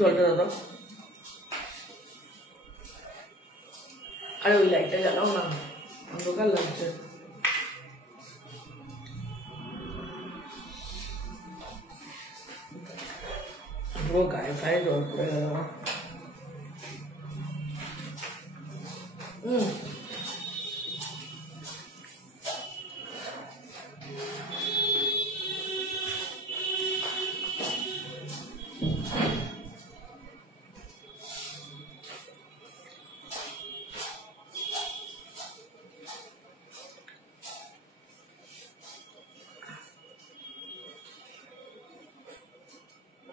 জলটা দাদা আরে ওই লাইটটা জ্বালাও না অন্ধকার লাগছে পুরো গায়ে ফায়ে জল পড়ে গেল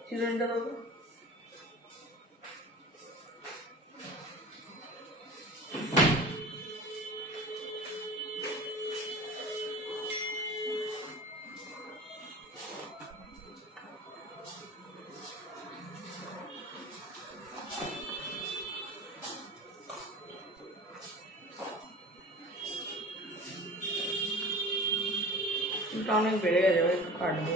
চিরুনিটা দাও অনেক বেড়ে গেছে একটু কাটবো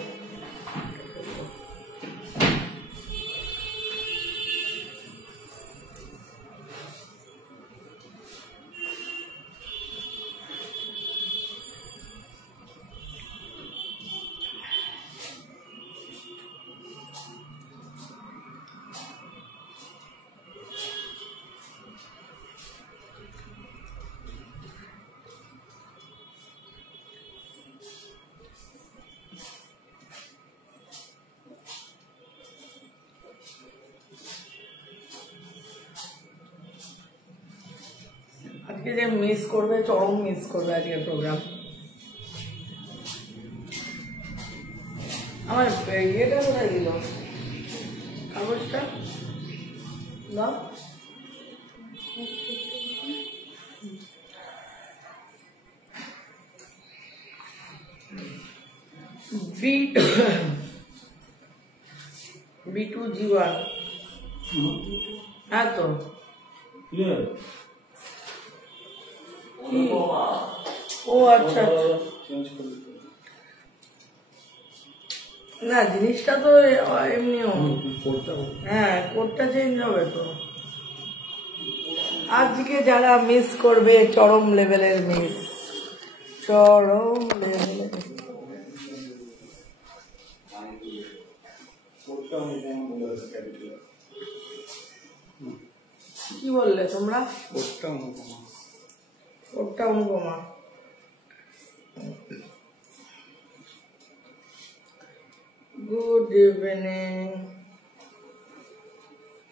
আজকে যে মিস করবে চরম মিস করবে আজকের প্রোগ্রাম আমার ইয়েটা কোথায় দিল কাগজটা দাও B2G1 হ্যাঁ তো ও আচ্ছা না জিনিসটা তো এমনিও হ্যাঁ কোডটা চেঞ্জ হবে তো আজকে যারা মিস করবে চরম লেভেলের মিস চরম লেভেলের কি বললে তোমরা ওটা Anupama good evening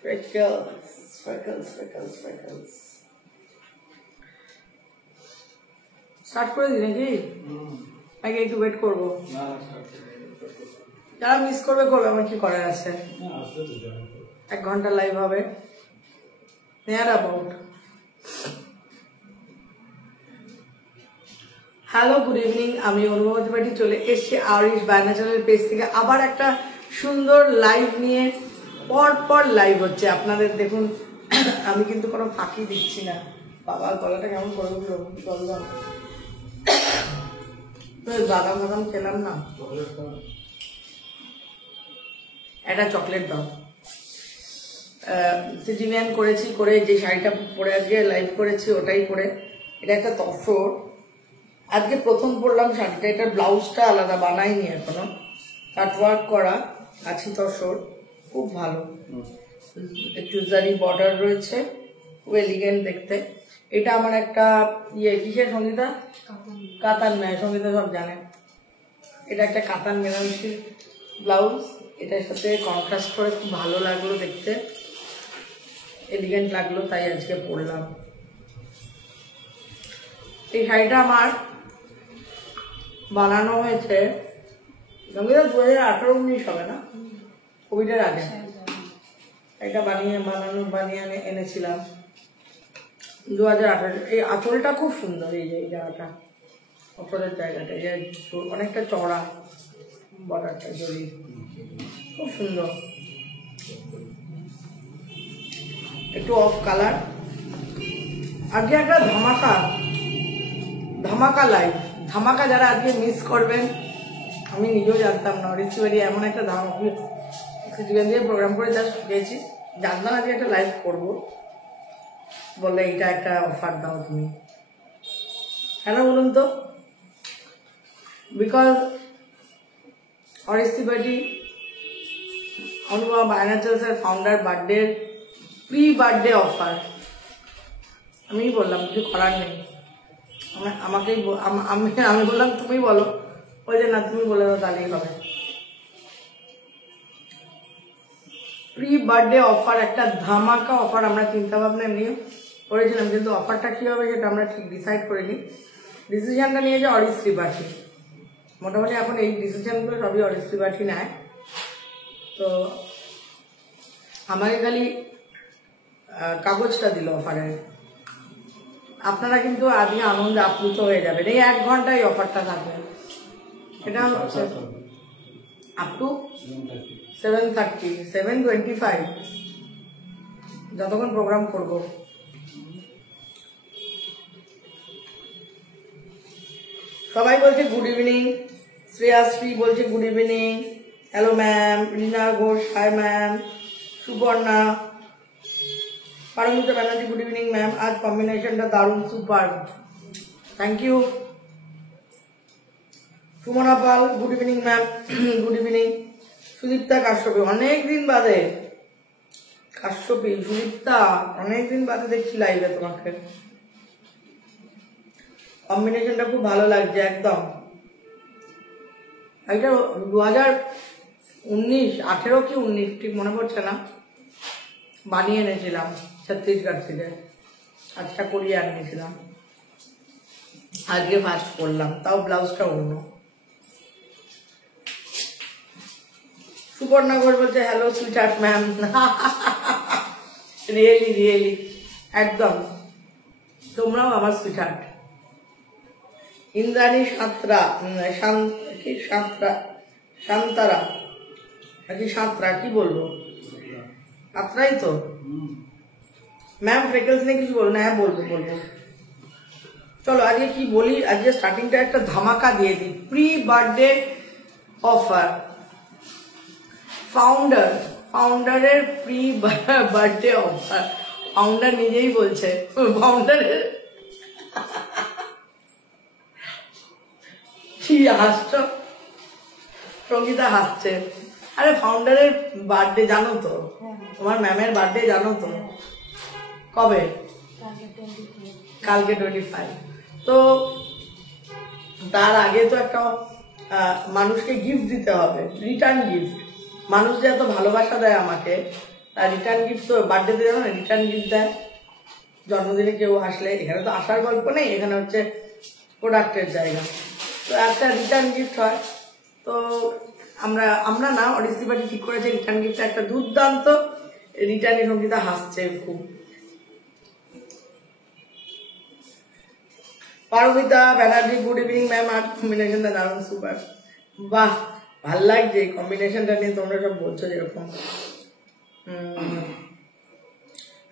freckles start করে দিই নাকি আগে একটু ওয়েট করবো যারা মিস করবে আমার কি করার আছে 1 ঘন্টা লাইভ হবে near about hello good evening আমি অনুভব ত্রিপাঠী চলে এসেছি আরিশ বায়না চ্যানেলের পেজ থেকে আবার একটা সুন্দর লাইভ নিয়ে পর লাইভ হচ্ছে আপনাদের দেখুন আমি কিন্তু কোনো ফাঁকি দিচ্ছি না বাবার গলাটা কেমন করে উঠলো বললাম বাদাম খেলাম না একটা চকলেট দাও সিটি ভ্যান করেছি করে যে শাড়িটা পরে আজকে লাইভ করেছি ওটাই পরে এটা একটা তসর আজকে প্রথম পরলাম শাড়িটা এটার ব্লাউজটা আলাদা বানাইনি এখনো কাটওয়ার্ক করা আছি তসর খুব ভালো একটু জারি বর্ডার রয়েছে খুব এলিগেন্ট দেখতে এটা আমার একটা কিসের সঙ্গীতা কাতান নয় সঙ্গীতা সব জানে এটা একটা কাতান বেনারসি ব্লাউজ এটার সাথে কন্ট্রাস্ট করে খুব ভালো লাগলো দেখতে এলিগেন্ট লাগলো তাই আজকে পরলাম এই শাড়িটা আমার বানানো হয়েছে সঙ্গীতা 2018-19 হবে না, কোভিডের আগে এটা বানিয়ে এনেছিলাম 2018। এই আঁচলটা খুব সুন্দর, এই যে এই জায়গাটা অপরের জায়গাটা, যে অনেকটা চড়া বর্ডারটা জড়ি, খুব সুন্দর, একটু অফ কালার। আজকে একটা ধামাকা লাইফ, ধামাকা যারা আজকে মিস করবেন, আমি নিজেও জানতাম না রিসিভারি এমন একটা ধামাকা দিয়ে প্রোগ্রাম করে জাস্ট গেছি, জানতাম আজকে একটা লাইভ করবো, বললে এইটা একটা অফার দাও তুমি। কেন বলুন তো? বিকজ অরিস্তিবাটি অনুভব বায়োন্যাচুরালসের founder birthday pre birthday offer. আমি বললাম কিছু করার নেই, আমি বললাম তুমি বলো, ওই যে না তুমি বলে দাও তাহলেই হবে। প্রি বার্থডে অফার, একটা ধামাকা অফার আমরা চিন্তা ভাবনা নিয়ে করেছিলাম, কিন্তু অফারটা কী হবে সেটা আমরা ঠিক ডিসাইড করিনি। ডিসিশনটা নিয়েছে অরিস্তিবাটি, মোটামুটি এখন এই ডিসিশনগুলো সবই অরিস্তিবাটি নেয়। তো আমাকে খালি কাগজটা দিল অফারের, আপনারা কিন্তু আজকে আনন্দে আপ্লুত হয়ে যাবেন। এই 1 ঘন্টায় অফারটা থাকবে, এটা হচ্ছে আপ টু 7:30, 7:25 যতক্ষণ প্রোগ্রাম করব। সবাই বলছে গুড ইভিনিং, শ্রেয়াশ্রী বলছে good evening, hello ma'am, Reena Ghosh hi ma'am, Subarna, Paromita Banerjee good evening ma'am, আজ কম্বিনেশনটা দারুণ, super, thank you. Sumana Pal good evening ma'am, good evening. Sudipta Kashyapi অনেকদিন বাদে, কাশ্যপী সুদীপ্তা অনেকদিন বাদে দেখছি লাইভে তোমাকে, কম্বিনেশনটা খুব ভালো লাগছে একদম। এটা 2019, 18 কি 19 ঠিক মনে পড়ছে না, বানিয়ে এনেছিলাম ছত্তিশগড় থেকে, আজটা করিয়ে আনিয়েছিলাম, আজকে ফার্স্ট করলাম, তাও ব্লাউজটা অন্য। সুপর্ণা ঘোষ বলছে হ্যালো সুইটহার্ট ম্যাম, রিয়েলি একদম তোমরাও আমার সুইটহার্ট। ইন্দ্রাণী সাঁতরা কি বলবো, সাঁতরাই তো ম্যাম। ফ্রেকলস নিয়ে কিছু বলবো না? হ্যাঁ বলবো। চলো আজকে কি বলি, আজকে স্টার্টিংটা একটা ধামাকা দিয়ে দিই। প্রি বার্থডে অফার, ফাউন্ডারের প্রি বার্থডে অফার, ফাউন্ডার নিজেই বলছে, ফাউন্ডারের কি হাসছ? সঙ্গীতা হাসছে। আরে ফাউন্ডারের বার্থডে জানো তো, তোমার ম্যামের বার্থডে জানো তো কবে? কালকে 25। তো তার আগে তো একটা মানুষকে গিফট দিতে হবে, রিটার্ন গিফট। মানুষ যে এত ভালোবাসা দেয় আমাকে, তার রিটার্ন গিফট তো বার্থডেতে জানো না, রিটার্ন গিফট দেয়। জন্মদিনে কেউ আসলে, এখানে তো আসার গল্প নেই, এখানে হচ্ছে প্রোডাক্টের জায়গা, তো একটা রিটার্ন গিফট হয়। তো আমরা না অরিস্তিবাটি ঠিক করেছে রিটার্ন গিফট একটা দুর্দান্ত রিটার্নের। সঙ্গীতা হাসছে খুব। Paramita Banerjee good evening ma'am, আর কম্বিনেশনটা দারুণ, সুপার, বাহ ভাল লাগছে কম্বিনেশনটা নিয়ে তোমরা সব বলছো যেরকম।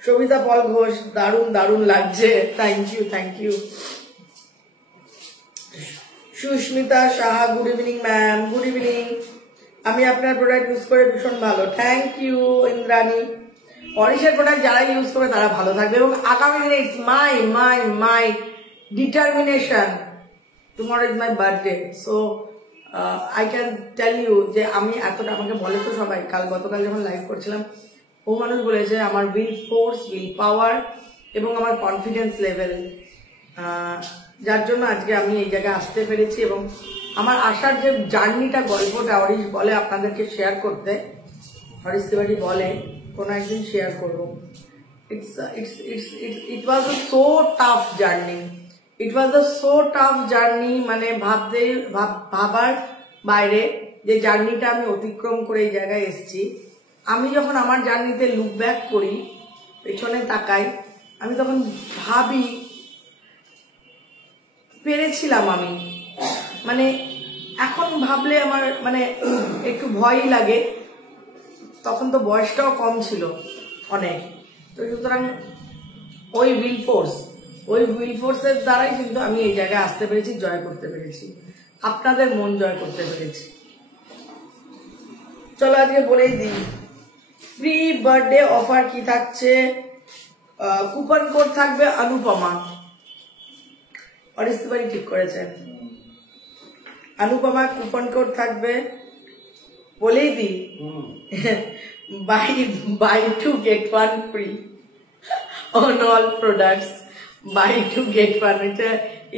সবিতা পল ঘোষ দারুণ লাগছে, thank you. Susmita Saha good evening ma'am, good evening. আমি আপনার প্রোডাক্ট ইউজ করে ভীষণ ভালো, থ্যাংক ইউ ইন্দ্রাণী। অরিশের প্রোডাক্ট যারা ইউজ করবে তারা ভালো থাকবে, এবং আগামী দিনে it's my determination, tomorrow is my birthday, so I can tell you যে আমি এতটা, আমাকে বলে তো সবাই, গতকাল যখন লাইভ করছিলাম ও মানুষ বলেছে আমার উইল ফোর্স, উইল পাওয়ার এবং আমার কনফিডেন্স লেভেল, যার জন্য আজকে আমি এই জায়গায় আসতে পেরেছি। এবং আমার আসার যে জার্নিটা, গল্পটা অরিশ বলে আপনাদেরকে শেয়ার করতে, অরিস্তিবাটি বলে কোনো একদিন শেয়ার করবো। ইট ওয়াজ আ সো টাফ জার্নি, মানে ভাবার বাইরে যে জার্নিটা আমি অতিক্রম করে এই জায়গায় এসেছি, আমি যখন আমার জার্নিতে লুক ব্যাক করি, পেছনে তাকাই, আমি তখন ভাবি পেরেছিলাম আমি। মানে এখন ভাবলে আমার মানে একটু ভয়ই লাগে, তখন তো বয়সটাও কম ছিল অনেক। তো সুতরাং ওই উইল ফোর্সের দ্বারাই কিন্তু আমি এই জায়গায় আসতে পেরেছি, জয় করতে পেরেছি, আপনাদের মন জয় করতে পেরেছি। চলো আজকে বলেই দিই, প্রি বার্থডে অফার কি থাকছে। কুপন কোড থাকবে অনুপমা, অরিস্তিবাড়ি ঠিক করেছে, অনুপমা কুপন কোড থাকবে, বলেই দিই buy 2 get 1 free on all products, buy 2 get 1,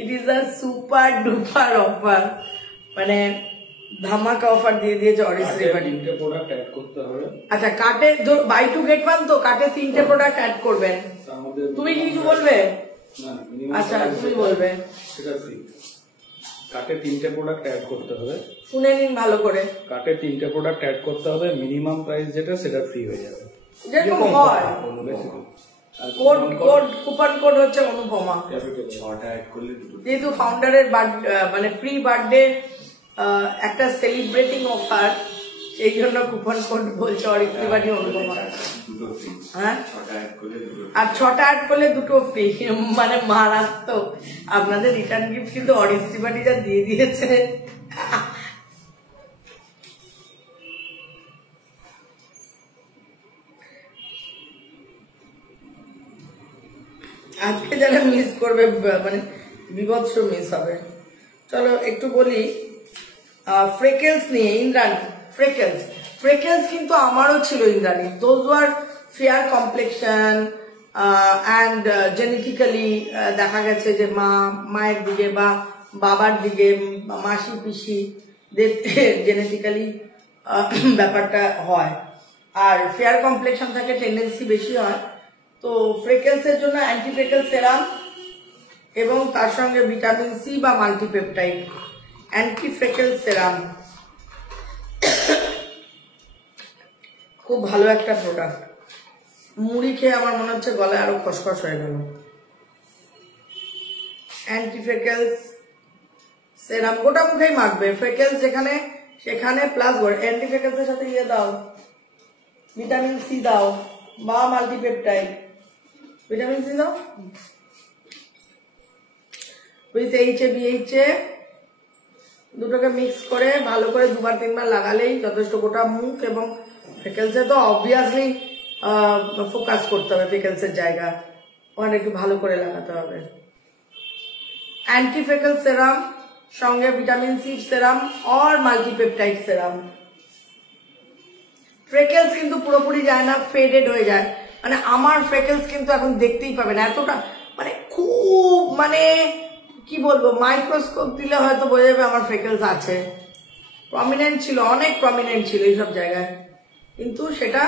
it is a super duper offer, মানে ধামাকা অফার দিয়ে দিয়েছে অরিস্তিবাড়ি। 3টে প্রোডাক্ট অ্যাড করতে হবে। আচ্ছা, কার্টে বাই 2 get 1, তো কার্টে 3টে প্রোডাক্ট অ্যাড করবেন। তুমি কিছু বলবে? আচ্ছা তুমি বলবে। সেটা ফ্রি। কার্টে 3টে প্রোডাক্ট অ্যাড করতে হবে, শুনে নিন ভালো করে। কার্টে 3টে প্রোডাক্ট অ্যাড করতে হবে, মিনিমাম প্রাইস যেটা সেটা ফ্রি হয়ে যাবে, যেরকম হয়। কুপন কোড হচ্ছে অনুপমা। যেহেতু ফাউন্ডারের মানে প্রি বার্থডে একটা সেলিব্রেটিং অফার, সেই জন্য কুপন কোড বলছে অরিস্তিবাড়ি অনুপমা। হ্যাঁ, আর 6টা অ্যাড করলে 2টো ফ্রি, মানে মারাত্মক। আপনাদের রিটার্ন গিফট কিন্তু অরিস্তিবাড়ি যা দিয়ে দিয়েছে। আজকে যারা মিস করবে মানে বিভৎস মিস হবে। চলো একটু বলি ফ্রেকেলস নিয়ে। ইন্দ্রাণী ফ্রেকেলস কিন্তু আমারও ছিল Indrani. Those were fair complexion and genetically দেখা গেছে যে মায়ের দিকে বা বাবার দিকে মাসি পিসিদের জেনেটিক্যালি ব্যাপারটা হয়, আর ফেয়ার কমপ্লেকশন থাকে, টেন্ডেন্সি বেশি হয়। তো ফ্রেকেলসের জন্য অ্যান্টি ফ্রেকেল সেরাম এবং তার সঙ্গে ভিটামিন সি বা মাল্টিপেপটাইড অ্যান্টি ফ্রেকেল সেরাম, খুব ভালো একটা প্রোডাক্ট। মুড়ি খেয়ে আমার মনে হচ্ছে গলায় আরো খসখস হয়ে গেল। অ্যান্টি ফ্রেকেলস সেরাম গোটা মুখেই মাখবে, ফ্রেকেলস যেখানে সেখানে, প্লাস অ্যান্টি ফ্রেকেলসের সাথে ইয়ে দাও, ভিটামিন সি দাও বা মাল্টিপেপটাইড। ভিটামিন সি দাও উইথ BHA, দুটোকে মিক্স করে ভালো করে 2-3 বার লাগালেই যথেষ্ট। গোটা মুখ এবং ফ্রেকেলসে তো অবভিয়াসলি ফোকাস করতে হবে, ফ্রেকেলসের জায়গা ওখানে একটু ভালো করে লাগাতে হবে। অ্যান্টি ফ্রেকেল সেরাম সঙ্গে ভিটামিন সি সেরাম আর মাল্টিপেপটাইড সেরাম। ফ্রেকেলস কিন্তু পুরোপুরি যায় না, ফেডেড হয়ে যায়। মানে আমার ফ্রেকেলস কিন্তু এখন দেখতেই পাবে না, এতটা মানে খুব মানে কি বলবো, মাইক্রোস্কোপ দিলে হয়তো বোঝা যাবে আমার ফ্রেকেলস আছে। প্রমিনেন্ট ছিল, অনেক প্রমিনেন্ট ছিল এইসব জায়গায়, কিন্তু সেটা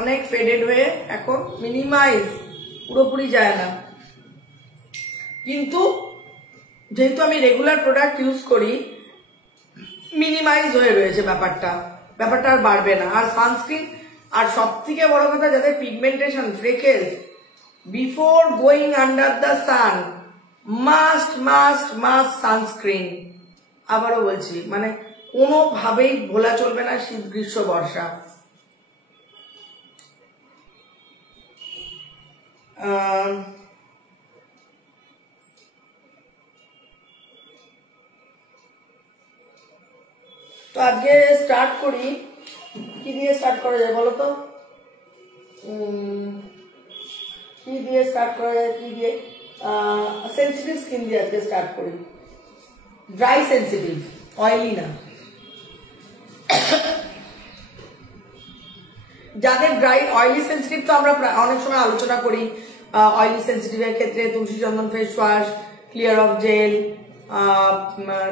অনেক ফেডেড হয়ে এখন মিনিমাইজ, পুরোপুরি যায় না। কিন্তু যেহেতু আমি রেগুলার প্রোডাক্ট ইউজ করি, মিনিমাইজ হয়ে রয়েছে ব্যাপারটা আর বাড়বে না। আর সানস্ক্রিন, আর সব থেকে বড় কথা, যাদের pigmentation, freckles, before going under the sun must sunscreen. আবারও বলছি, মানে কোনোভাবেই ভোলা চলবে না শীত, গ্রীষ্ম, বর্ষা। তো আজকে স্টার্ট করি, কি দিয়ে স্টার্ট করা যায় বলো তো? কি দিয়ে স্টার্ট করা যায়? কি দিয়ে? সেন্সিটিভ স্কিন দিয়ে আজকে স্টার্ট করি। ড্রাই সেন্সিটিভ, অয়েলি না। যাদের ড্রাই, অয়েলি সেন্সিটিভ তো আমরা অনেক সময় আলোচনা করি। অয়েলি সেন্সিটিভের ক্ষেত্রে Tulsi Chandan face wash, clear off gel,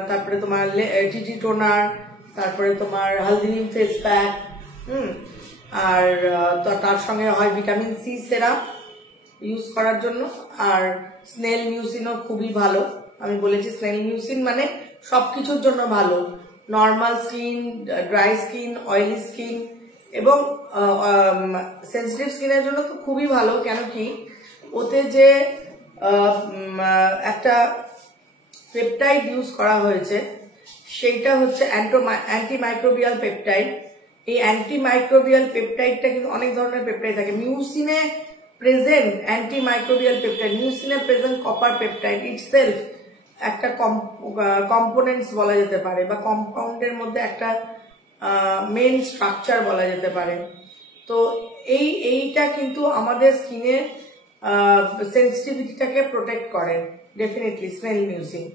তারপরে তোমার টিটি টোনার, তারপরে তোমার হালদি নিম ফেস প্যাক, আর তার সঙ্গে হয় ভিটামিন সি সেরাম ইউজ করার জন্য। আর স্নেল মিউসিনও খুবই ভালো, আমি বলেছি স্নেল মিউসিন মানে সবকিছুর জন্য ভালো। Normal skin, dry skin, oily skin এবং সেন্সিটিভ স্কিনের জন্য তো খুবই ভালো। কেন কি ওতে যে একটা পেপটাইড ইউজ করা হয়েছে সেইটা হচ্ছে অ্যান্টিমাইক্রোবিয়াল পেপটাইড। এই অ্যান্টিমাইক্রোবিয়াল পেপটাইডটা কিন্তু অনেক ধরনের পেপটাইড থাকে। মিউসিনে প্রেজেন্ট অ্যান্টিমাইক্রোবিয়াল পেপটাইড, মিউসিনে প্রেজেন্ট কপার পেপটাইড ইটসেলফ একটা কম্পোনেন্টস বলা যেতে পারে বা কম্পাউন্ডের মধ্যে একটা মেইন স্ট্রাকচার বলা যেতে পারে। তো এইটা কিন্তু আমাদের স্কিনের সেন্সিটিভিটিটাকে প্রোটেক্ট করে ডেফিনেটলি স্নেল মিউসিন।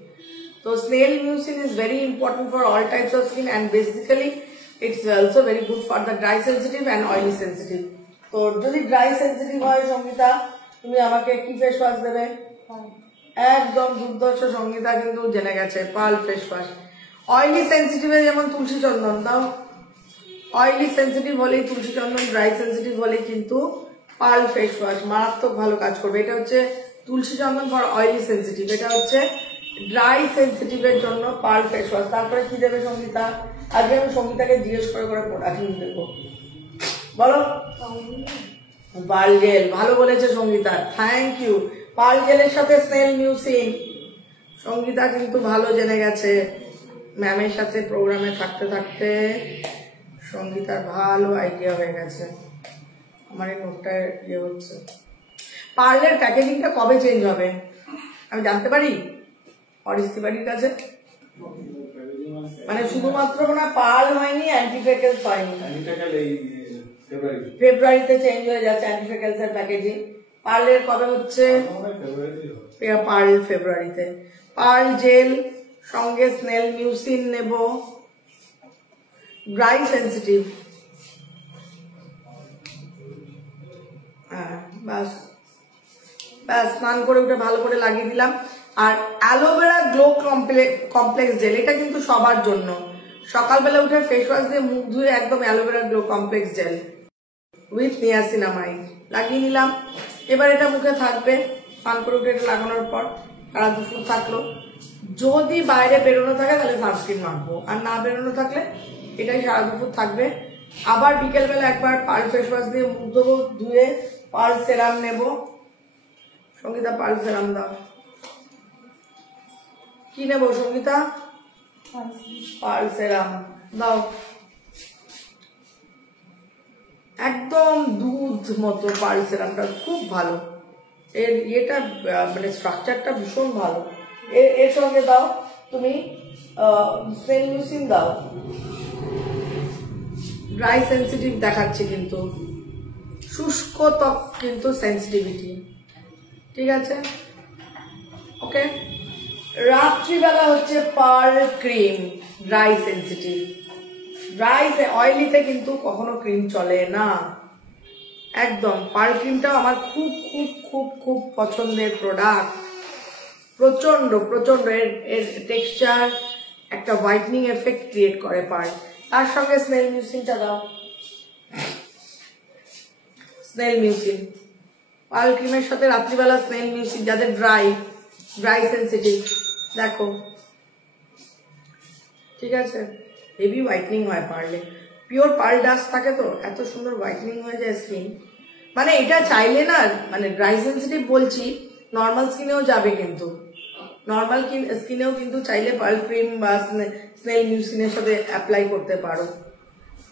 তো snail mucin is very important for all types of skin and basically it's also very good for the dry sensitive and oily sensitive. তো যদি ড্রাই সেন্সিটিভ হয় সঙ্গীতা, তুমি আমাকে কি ফেস ওয়াশ দেবে? একদম দুর্দর্শ সঙ্গীতা কিন্তু জেনে গেছে, পার্ল ফেস ওয়াশ। অয়েলি সেন্সিটিভে যেমন তুলসী চন্দন দাও, অয়েলি সেন্সিটিভ হলেই তুলসী চন্দন, ড্রাই সেন্সিটিভ হলেই কিন্তু পার্ল ফেস ওয়াশ মারাত্মক ভালো কাজ করবে। এটা হচ্ছে তুলসী চন্দন ফর অয়েলি সেন্সিটিভ, এটা হচ্ছে ড্রাই সেন্সিটিভের জন্য পার্ল ফেস ওয়াশ। তারপরে কি দেবে সঙ্গীতা? আজকে আমি সঙ্গীতাকে জিজ্ঞেস করে প্রোডাক্ট দেবো, বলো। পার্ল জেল, ভালো বলেছে সঙ্গীতা, থ্যাংক ইউ। পার্ল জেলের সাথে স্নেল মিউসিন, সঙ্গীতা কিন্তু ভালো জেনে গেছে। ম্যামের সাথে প্রোগ্রামে থাকতে থাকতে সঙ্গীতার ভালো আইডিয়া হয়ে গেছে। আমার এই নোটটা ইয়ে হচ্ছে। পার্লের প্যাকেজিংটা কবে চেঞ্জ হবে আমি জানতে পারি? অরিস্তি বাড়ির কাছে মানে শুধুমাত্র না পার্ল হয়নি, অ্যান্টিফেকেলস হয়নি, ফেব্রুয়ারিতে চেঞ্জ হয়ে যাচ্ছে অ্যান্টিফেকেলস এর প্যাকেজিং। পার্লের কবে হচ্ছে? পার্ল ফেব্রুয়ারিতে। পার্ল জেল সঙ্গে স্নেল মিউসিন নেব। ড্রাই সেন্সিটিভ, হ্যাঁ বাস ব্যাস, স্নান করে উঠে ভালো করে লাগিয়ে দিলাম। আর অ্যালোভেরা গ্লো কমপ্লেক্স জেল, এটা কিন্তু সবার জন্য। সকালবেলা উঠে ফেস ওয়াশ দিয়ে মুখ ধুয়ে একদম aloe vera glow complex gel with niacinamide লাগিয়ে নিলাম। এবার এটা মুখে থাকবে, স্নান করে উঠে এটা লাগানোর পর সারা দুপুর থাকলো। যদি বাইরে বেরোনো থাকে তাহলে সানস্ক্রিন মাখবো, আর না বেরোনো থাকলে এটাই সারা দুপুর থাকবে। আবার বিকেলবেলা একবার পার্ল ফেস ওয়াশ দিয়ে মুখ ধোবো, ধুয়ে পার্ল সেরাম নেব। সঙ্গীতা পার্ল সেরাম দাও। কি নেব সঙ্গীতা? পার্ল সেরাম দাও। একদম দুধ মতো পার্ল সেরামটা খুব ভালো, এর ইয়েটা মানে স্ট্রাকচারটা ভীষণ ভালো। এর সঙ্গে দাও তুমি স্নেল মিউসিন দাও। ড্রাই সেন্সিটিভ দেখাচ্ছে কিন্তু, শুষ্ক ত্বক কিন্তু সেন্সিটিভিটি, ঠিক আছে ওকে। রাত্রিবেলা হচ্ছে pearl cream, dry sensitive. Dry অয়েলিতে কিন্তু কখনো ক্রিম চলে না একদম। পার্ল ক্রিমটাও আমার খুব খুব খুব খুব পছন্দের প্রোডাক্ট, প্রচন্ড প্রচন্ড। এর টেক্সচার একটা হোয়াইটনিং এফেক্ট ক্রিয়েট করে পার্ল। তার সঙ্গে স্নেল মিউসিনটা দাও। স্নেল মিউসিন পার্ল ক্রিমের সাথে রাত্রিবেলা স্নেল মিউসিন, যাদের ড্রাই সেন্সিটিভ দেখো, ঠিক আছে। হেভি হোয়াইটনিং হয় পার্লে, পিওর পার্ল ডাস্ট থাকে তো এত সুন্দর হোয়াইটনিং হয়ে যায় স্কিন। মানে এটা চাইলে না, মানে ড্রাই সেন্সিটিভ বলছি, নর্মাল স্কিনেও যাবে কিন্তু, নর্মাল স্কিনেও কিন্তু চাইলে পার্ল ক্রিম বা স্নেল মিউসিনের সাথে অ্যাপ্লাই করতে পারো।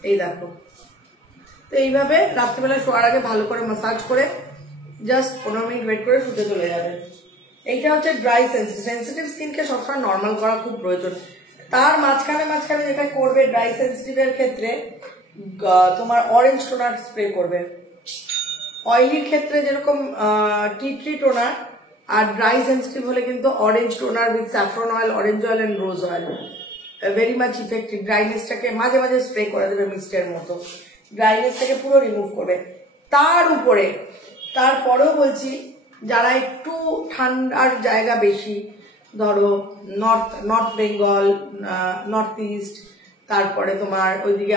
এই দেখো, তো এইভাবে রাত্রিবেলা শোয়ার আগে ভালো করে মাসাজ করে জাস্ট 15 মিনিট ওয়েট করে শুতে চলে যাবে। এইটা হচ্ছে ড্রাই সেন্সিটিভ। সেন্সিটিভ স্কিনকে সবসময় নর্মাল করা খুব প্রয়োজন। তার মাঝখানে মাঝখানে যেটা করবে ড্রাই সেন্সিটিভের ক্ষেত্রে, তোমার অরেঞ্জ টোনার স্প্রে করবে। অয়েলির ক্ষেত্রে যেরকম টি ট্রি টোনার, আর ড্রাই সেন্সিটিভ হলে কিন্তু orange toner with saffron oil, orange oil and rose oil, very much effective. ড্রাইনেসটাকে মাঝে মাঝে স্প্রে করে দেবে মিস্টের মতো, ড্রাইনেসটাকে পুরো রিমুভ করবে। তার উপরে তারপরেও বলছি, যারা একটু ঠান্ডার জায়গা বেশি, ধরো নর্থ বেঙ্গল, নর্থ ইস্ট, তারপরে তোমার ওইদিকে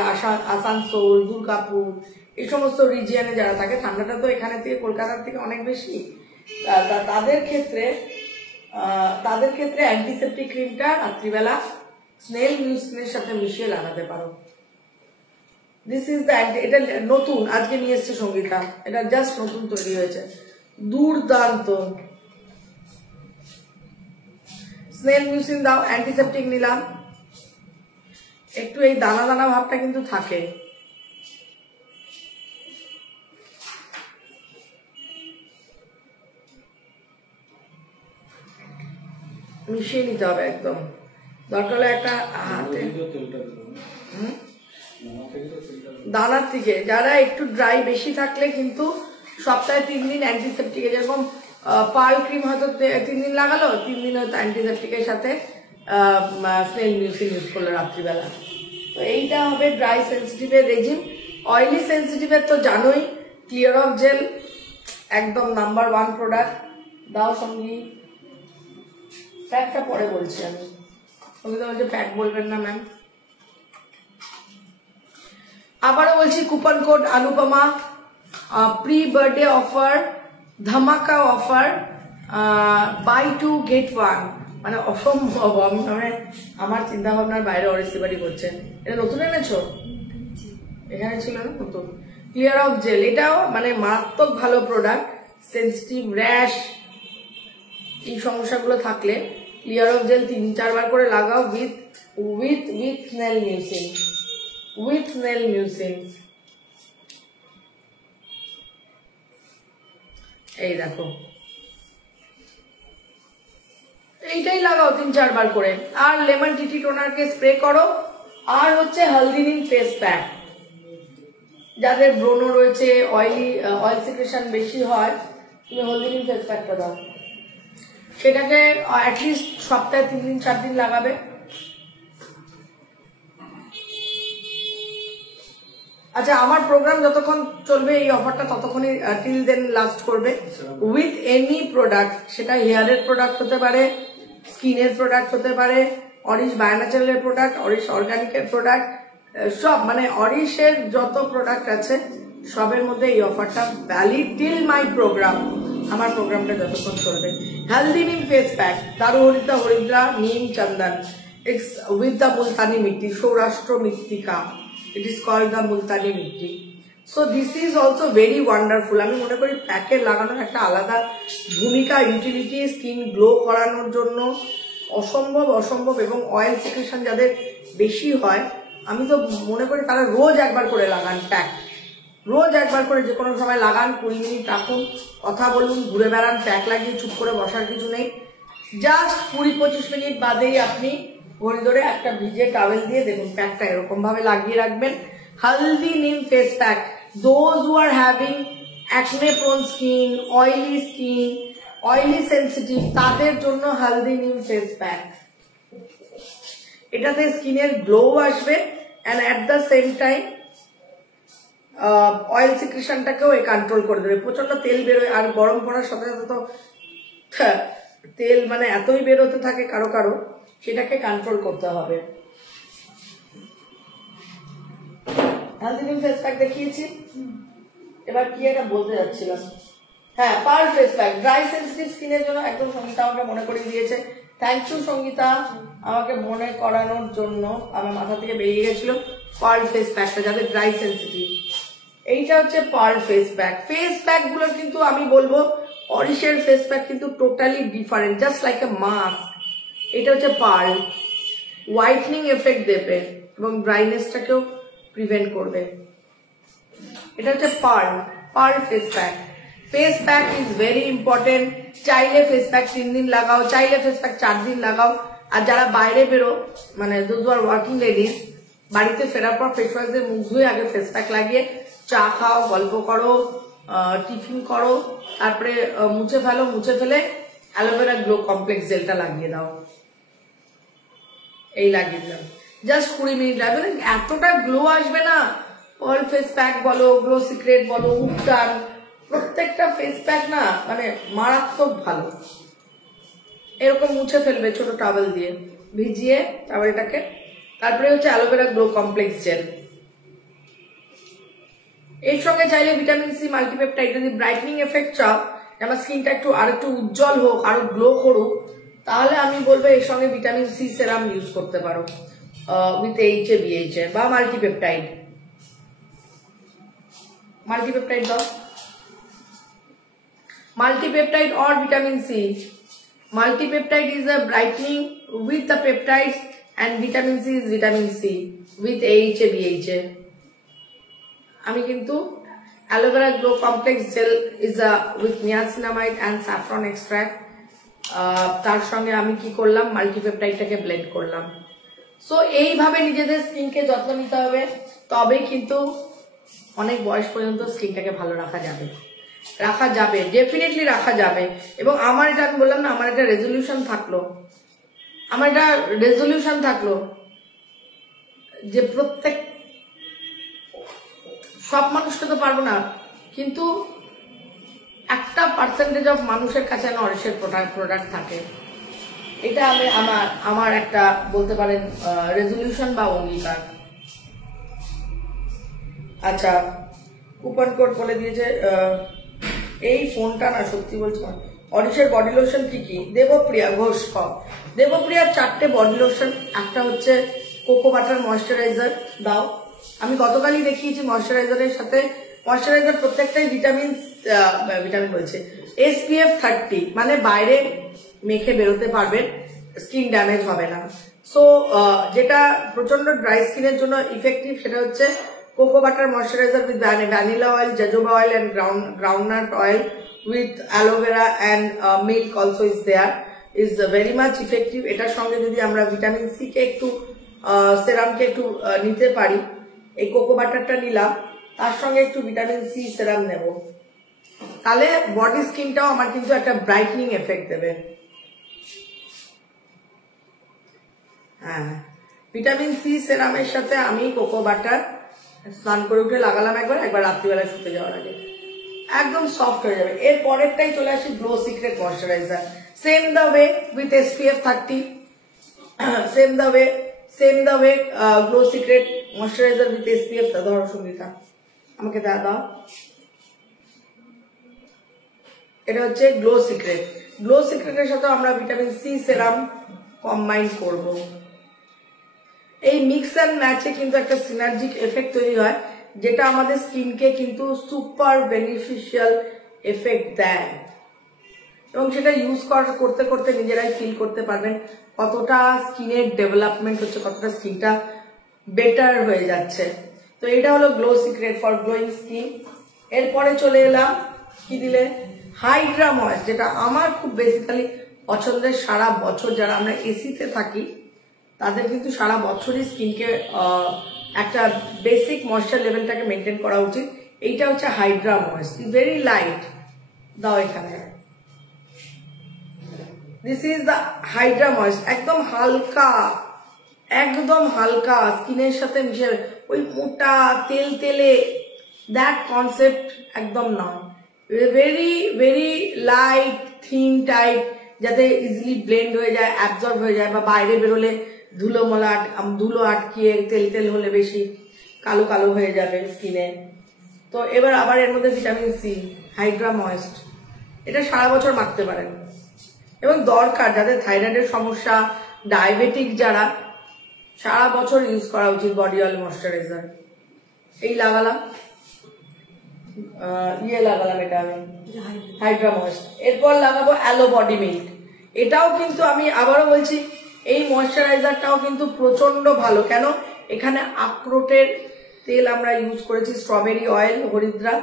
আসানসোল, দুর্গাপুর, এই সমস্ত রিজিয়নে যারা থাকে, ঠান্ডাটা তো এখানে থেকে কলকাতার থেকে অনেক বেশি, তাদের ক্ষেত্রে অ্যান্টিসেপ্টিক ক্রিমটা রাত্রিবেলা স্নেল মিউসিনের সাথে মিশিয়ে লাগাতে পারো। দিস ইজ দ্য, এটা নতুন আজকে নিয়ে এসছে সঙ্গীতা, এটা জাস্ট নতুন তৈরি হয়েছে, দুর্দান্ত। স্নেল মিউসিন দাও, অ্যান্টিসেপটিক নিলাম, একটু এই দানা দানা ভাবটা কিন্তু থাকে। মিশিয়ে নিতে হবে একদম, দরকার হলে একটা হাতে দানার থেকে। যারা একটু ড্রাই বেশি থাকলে কিন্তু সপ্তাহে 3 দিন অ্যান্টিসেপটিকে, যেরকম পার্ল ক্রিম হয়তো 3 দিন লাগালো, 3 দিন হয়তো অ্যান্টিসেপটিকের সাথে স্নেল মিউসিন ইউজ করলো রাত্রিবেলা। তো এইটা হবে ড্রাই সেন্সিটিভের রেজিম। অয়েলি সেন্সিটিভের তো জানোই, ক্লিয়ার অফ জেল একদম নাম্বার 1 প্রোডাক্ট। দাও সঙ্গী, প্যাকটা পরে বলছি আমি, সঙ্গীতা বলছে প্যাক বলবেন না ম্যাম। আবারও বলছি, coupon code Anupama, pre birthday offer, ধামাকা অফার, বাই 2 get 1, মানে অসম্ভব। মানে আমার চিন্তা ভাবনার বাইরে অরিসিবারি করছে। এটা নতুন এনেছো? এখানে ছিল না নতুন? ক্লিয়ার অফ জেল, এটাও মানে মারাত্মক ভালো প্রোডাক্ট। সেন্সিটিভ, র্যাশ, এই সমস্যাগুলো থাকলে ক্লিয়ার অফ জেল 3-4 বার করে লাগাও with snail mucin, with snail mucin. এই দেখো, এইটাই লাগাও 3-4 বার করে। আর লেমন টিটি টোনারকে স্প্রে করো। আর হচ্ছে হলদি নিম ফেস প্যাক, যাদের ব্রণ রয়েছে, অয়েল সিক্রেশন বেশি হয়, তুমি হলদি নিম ফেস প্যাকটা দাও। সেটাকে অ্যাটলিস্ট সপ্তাহে 3 দিন 4 দিন লাগাবে। আচ্ছা, আমার প্রোগ্রাম যতক্ষণ চলবে এই অফারটা ততক্ষণই টিল দেন লাস্ট করবে। উইথ এনি প্রোডাক্ট, সেটা হেয়ারের প্রোডাক্ট হতে পারে, স্কিনের প্রোডাক্ট হতে পারে, অরিশ বায়োন্যাচারালের প্রোডাক্ট, অরিশ অর্গানিকের প্রোডাক্ট, সব মানে অরিশের যত প্রোডাক্ট আছে সবের মধ্যে এই অফারটা ভ্যালিড টিল মাই প্রোগ্রাম, আমার প্রোগ্রামটা যতক্ষণ চলবে। হেলদি নিম ফেস প্যাক, দারুহরিতা হরিদ্রা নিম চন্দন, it's with the Multani mitti, সৌরাষ্ট্র মৃত্তিকা, it is called the Multani mitti. So this is also very wonderful. আমি মনে করি প্যাকের লাগানোর একটা আলাদা ভূমিকা, ইউটিলিটি, স্কিন গ্লো করানোর জন্য অসম্ভব। এবং অয়েল সিক্রেশন যাদের বেশি হয়, আমি তো মনে করি তারা রোজ একবার করে লাগান প্যাক, রোজ একবার করে যে কোনো সময় লাগান, 20 মিনিট রাখুন, কথা বলুন, ঘুরে বেড়ান, প্যাক লাগিয়ে চুপ করে বসার কিছু নেই। জাস্ট 20-25 মিনিট বাদেই আপনি ঘড়ি ধরে একটা ভিজে টাওয়েল দিয়ে দেখুন প্যাকটা এরকম ভাবে লাগিয়ে রাখবেন। হলদি নিম face pack, those who are having acne prone skin, oily sensitive, তাদের জন্য হলদি নিম ফেস প্যাক। এটাতে স্কিনের গ্লো আসবে and at the same time oil সিক্রেশনটাকেও কন্ট্রোল করে দেবে। প্রচন্ড তেল বেরোয়, আর গরম পড়ার সাথে সাথে তো তেল মানে এতই বেরোতে থাকে কারো, সেটাকে কন্ট্রোল করতে হবে। হেলদি নিম ফেস প্যাক দেখিয়েছি, এবার কি একটা বলতে যাচ্ছিলাম, হ্যাঁ, pearl face pack, dry sensitive স্কিনের জন্য একদম সঙ্গীতা আমাকে মনে করিয়ে দিয়েছে। থ্যাংক ইউ সঙ্গীতা, আমাকে মনে করানোর জন্য, আমার মাথা থেকে বেরিয়ে গেছিল পার্ল ফেস প্যাকটা, যাদের ড্রাই সেন্সিটিভ। এইটা হচ্ছে pearl face pack. Face pack গুলো কিন্তু আমি বলবো অরিশের ফেস প্যাক কিন্তু totally different, just like a mask. এটা হচ্ছে পার্ল, হোয়াইটনিং এফেক্ট দেবে এবং ড্রাইনেসটাকেও প্রিভেন্ট করবে। এটা হচ্ছে pearl face pack. Face pack is very important. চাইলে ফেস প্যাক 3 দিন লাগাও, চাইলে ফেস প্যাক 4 দিন লাগাও। আর যারা বাইরে বেরো, মানে দোজ আর ওয়ার্কিং লেডিজ, বাড়িতে ফেরার পর ফেস ওয়াশ দিয়ে মুখ ধুয়ে আগে ফেস প্যাক লাগিয়ে চা খাও, গল্প করো, টিফিন করো, তারপরে মুছে ফেলে অ্যালোভেরা গ্লো কমপ্লেক্স জেলটা লাগিয়ে দাও। এই লাগিয়ে দিলাম, জাস্ট 20 মিনিট লাগবে, এতটা গ্লো আসবে না। পার্ল ফেস প্যাক বলো, গ্লো সিক্রেট বলো, উত্তান, প্রত্যেকটা ফেস প্যাক না মানে মারাত্মক ভালো। এরকম মুছে ফেলবে ছোট টাওয়েল দিয়ে ভিজিয়ে, টাওয়েলটাকে। তারপরে হচ্ছে অ্যালোভেরা গ্লো কমপ্লেক্স জেল। এর সঙ্গে চাইলে ভিটামিন সি মাল্টিপেপটাইড, যদি ব্রাইটনিং এফেক্ট চাও, আমার স্কিনটা আরেকটু উজ্জ্বল হোক, আরো গ্লো করুক, তাহলে আমি বলবো এর সঙ্গে ভিটামিন সি সেরাম ইউজ করতে পারো উইথ এইচএ বিএইচএ বা মাল্টিপেপটাইড। মাল্টিপেপটাইড দাও, multipeptide or vitamin C. Multipeptide is a brightening with the peptides and vitamin C is vitamin C with AHA BHA. আমি কিন্তু aloe vera glow complex gel is a with niacinamide and saffron extract. তার সঙ্গে আমি কি করলাম, মাল্টিপেপটাইডটাকে blend করলাম। So এইভাবে নিজেদের স্কিনকে যত্ন নিতে হবে, তবেই কিন্তু অনেক বয়স পর্যন্ত স্কিনটাকে ভালো রাখা যাবে। ডেফিনেটলি রাখা যাবে। এবং আমার এটা আমি বললাম না, আমার একটা রেজলিউশন থাকলো যে প্রত্যেক সব মানুষকে তো পারবো না, কিন্তু একটা পার্সেন্টেজ অফ মানুষের কাছে নরিশের প্রোডাক্ট থাকে। এটা আমি আমার একটা বলতে পারেন রেজলিউশন বা অঙ্গীকার। আচ্ছা, কুপন কোড বলে দিয়েছে। এই ফোনটা না সত্যি বলছি, অরিশের বডি লোশন কি কি? দেবপ্রিয়া ঘোষ। দেবপ্রিয়ার 4টে বডি লোশন, একটা হচ্ছে কোকো বাটার ময়শ্চারাইজার দাও। আমি গতকালই দেখিয়েছি ময়শ্চারাইজারের সাথে, ময়শ্চারাইজার প্রত্যেকটাই ভিটামিন বলছে SPF 30, মানে বাইরে মেখে বেরোতে পারবেন, স্কিন ড্যামেজ হবে না। সো যেটা প্রচন্ড ড্রাই স্কিনের জন্য ইফেক্টিভ সেটা হচ্ছে cocoa butter moisturizer with vanilla oil, jojoba oil and groundnut oil with aloe vera and milk also is there, is very much effective. এটার সঙ্গে যদি আমরা ভিটামিন সি কে একটু সেরামকে একটু নিতে পারি, এই কোকো বাটারটা নিলাম, তার সঙ্গে একটু ভিটামিন সি সেরাম নেব, তাহলে বডি স্কিনটাও আমার কিন্তু একটা ব্রাইটনিং এফেক্ট দেবে। হ্যাঁ, ভিটামিন সি সেরামের সাথে আমি কোকো বাটার স্নান করে উঠে লাগালাম একবার রাত্রিবেলা শুতে যাওয়ার আগে, একদম সফট হয়ে যাবে। এর পরেরটাই চলে আসি glow secret moisturiser, same the way with SPF 30, same the way glow secret moisturiser with SPF। ধরো সঙ্গীতা, আমাকে দাও। এটা হচ্ছে গ্লো সিক্রেটের সাথে আমরা ভিটামিন সি সেরাম কম্বাইন করব। এই মিক্স অ্যান্ড ম্যাচে কিন্তু একটা সিনার্জিক এফেক্ট তৈরি হয়, যেটা আমাদের স্কিনকে কিন্তু সুপার বেনিফিশিয়াল এফেক্ট দেয়, এবং সেটা ইউজ করতে করতে নিজেরাই ফিল করতে পারবেন কতটা স্কিনের ডেভেলপমেন্ট হচ্ছে, কতটা স্কিনটা বেটার হয়ে যাচ্ছে। তো এটা হলো glow secret for glowing skin. এরপরে চলে এলাম কি দিলে, হাইড্রা ময়েস্ট, যেটা আমার খুব বেসিক্যালি পছন্দের। সারা বছর যারা আমরা এসিতে থাকি তাদের কিন্তু সারা বছরই স্কিনকে একটা বেসিক ময়েশ্চার লেভেলটাকে মেনটেন করা উচিত। এইটা হচ্ছে হাইড্রা ময়েস্ট, ভেরি লাইট। দাও এখানে, this is the Hydra moist, একদম হালকা স্কিনের সাথে মিশে, ওই মোটা তেলে দ্যাট কনসেপ্ট একদম নয়। Very very light thin type, যাতে ইজিলি ব্লেন্ড হয়ে যায়, অ্যাবজর্ব হয়ে যায়, বা বাইরে বেরোলে ধুলো আটকিয়ে তেল হলে বেশি কালো হয়ে যাবে স্কিনে। তো এবার আবার এর মধ্যে ভিটামিন সি, হাইড্রা ময়েস্ট, এটা সারা বছর মাখতে পারেন। এবং দরকার যাদের থাইরয়েডের সমস্যা, ডায়াবেটিক যারা, সারা বছর ইউজ করা উচিত বডি অয়েল ময়শ্চারাইজার। এই লাগালাম, এটা আমি হাইড্রা ময়েস্ট। এরপর লাগাবো অ্যালো বডি মিল্ক। এটাও কিন্তু আমি আবারও বলছি, এই ময়শ্চারাইজারটাও কিন্তু প্রচন্ড ভালো। কেন? এখানে আখরোটের তেল আমরা ইউজ করেছি, স্ট্রবেরি অয়েল, হরিদ্রা,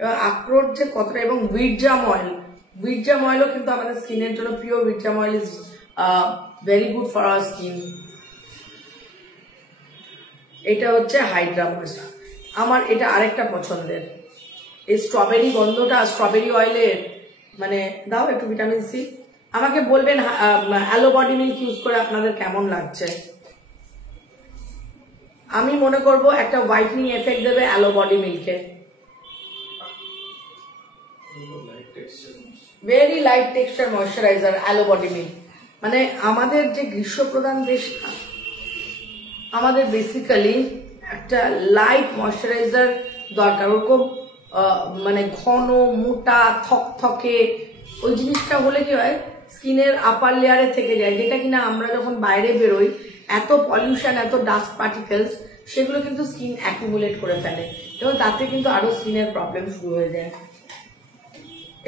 এবং আখরোট যে কতটা, এবং উইটজাম অয়েলও কিন্তু আমাদের স্কিনের জন্য, pure wheatgerm oil is very good for our skin. এটা হচ্ছে হাইড্রা ময়েস্ট। আমার এটা আরেকটা পছন্দের, এই স্ট্রবেরি গন্ধটা, স্ট্রবেরি অয়েলের, মানে দাও একটু ভিটামিন সি। আমাকে বলবেন অ্যালো বডি মিল্ক ইউজ করে আপনাদের কেমন লাগছে। আমি মনে করব একটা হোয়াইটনিং এফেক্ট দেবে অ্যালো বডি মিল্কে। Very light texture moisturizer aloe body milk. মানে আমাদের যে গ্রীষ্মপ্রধান দেশ, আমাদের বেসিক্যালি একটা লাইট ময়শ্চারাইজার দরকার। ওরকম মানে ঘন মোটা থকথকে ওই জিনিসটা হলে কি হয়, স্কিনের আপার লেয়ারে থেকে যায়, যেটা কিনা আমরা যখন বাইরে বেরোই এত পলিউশন, এত ডাস্ট পার্টিকেলস, সেগুলো কিন্তু স্কিন অ্যাকুমুলেট করে ফেলে এবং তাতে কিন্তু আরো স্কিনের প্রবলেম শুরু হয়ে যায়।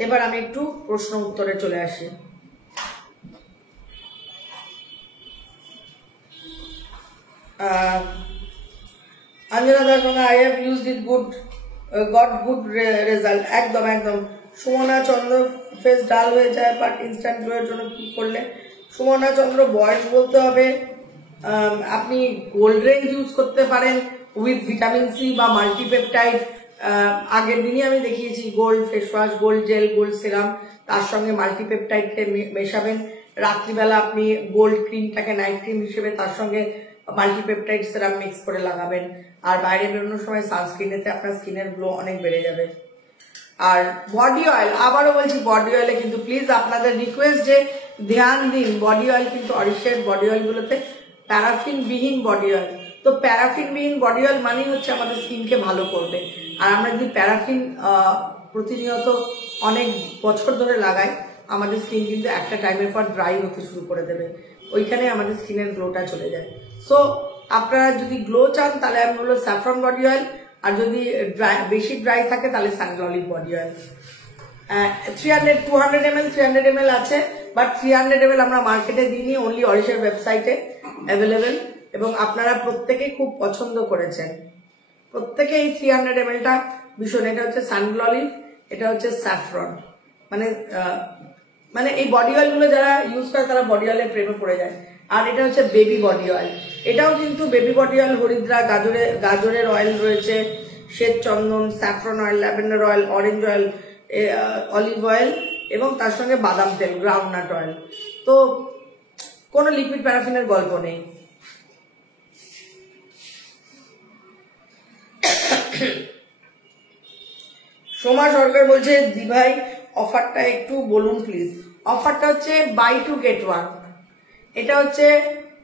এবার আমি একটু প্রশ্ন উত্তরে চলে আসি। Anjana Das, I have used it, good, goat good result. একদম একদম। সুমনা চন্দ্র, ফেস ডাল হয়ে যায় বাট ইনস্ট্যান্ট গ্লো এর জন্য কি করলে? সুমনা চন্দ্র, বয়স বলতে হবে। আপনি গোল্ড রেঞ্জ ইউজ করতে পারেন উইথ ভিটামিন সি বা মাল্টিপেপটাইড। আগের দিনই আমি দেখিয়েছি, gold face wash, gold gel, gold serum, তার সঙ্গে মাল্টিপেপটাইডকে মেশাবেন। রাত্রিবেলা আপনি গোল্ড ক্রিমটাকে নাইট ক্রিম হিসেবে তার সঙ্গে মাল্টিপেপটাইড সিরাম মিক্স করে লাগাবেন। আর বাইরে বেরোনোর সময় সানস্ক্রিনেতে আপনার স্কিনের গ্লো অনেক বেড়ে যাবে। আর বডি অয়েল, আবারও বলছি, বডি অয়েলে কিন্তু প্লিজ আপনাদের রিকোয়েস্ট যে ধ্যান দিন, বডি অয়েল কিন্তু অরিশের বডি অয়েলগুলোতে প্যারাফিন বিহীন বডি অয়েল। তো প্যারাফিন বিহীন বডি অয়েল মানেই হচ্ছে আমাদের স্কিনকে ভালো করবে। আর আমরা যদি প্যারাফিন প্রতিনিয়ত অনেক বছর ধরে লাগাই, আমাদের স্কিন কিন্তু একটা টাইমের পর ড্রাই হতে শুরু করে দেবে, ওইখানে আমাদের স্কিনের গ্লোটা চলে যায়। সো আপনারা যদি গ্লো চান তাহলে আমি বলবো স্যাফরন বডি অয়েল, আর যদি বেশি ড্রাই থাকে তাহলে সানগ্লোলিক বডি অয়েল। 200 ml 300 ml আছে, বাট 300 ml আমরা মার্কেটে দিইনি, অনলি অরিশের ওয়েবসাইটে অ্যাভেলেবেল, এবং আপনারা প্রত্যেকে খুব পছন্দ করেছেন। প্রত্যেকে এই 300 mlটা ভীষণ, এটা হচ্ছে সানগ্লোলিক, এটা হচ্ছে স্যাফরন। মানে এই বডি অয়েলগুলো যারা ইউজ করে তারা বডি অয়েলের প্রেমে পড়ে যায়। আর এটা হচ্ছে বেবি বডি অয়েল, এটাও কিন্তু বেবি বডি অয়েল, হরিদ্রা, গাজরের অয়েল রয়েছে, শ্বেত চন্দন, saffron oil, lavender oil, orange oil, olive oil, এবং তার সঙ্গে বাদাম তেল, গ্রাউন্ডনাট অয়েল। তো কোনো লিকুইড প্যারাফিনের গল্প নেই। সোমা সরকার বলছে, দি ভাই অফারটা একটু বলুন প্লিজ। অফারটা হচ্ছে বাই টু গেট ওয়ান। এটা হচ্ছে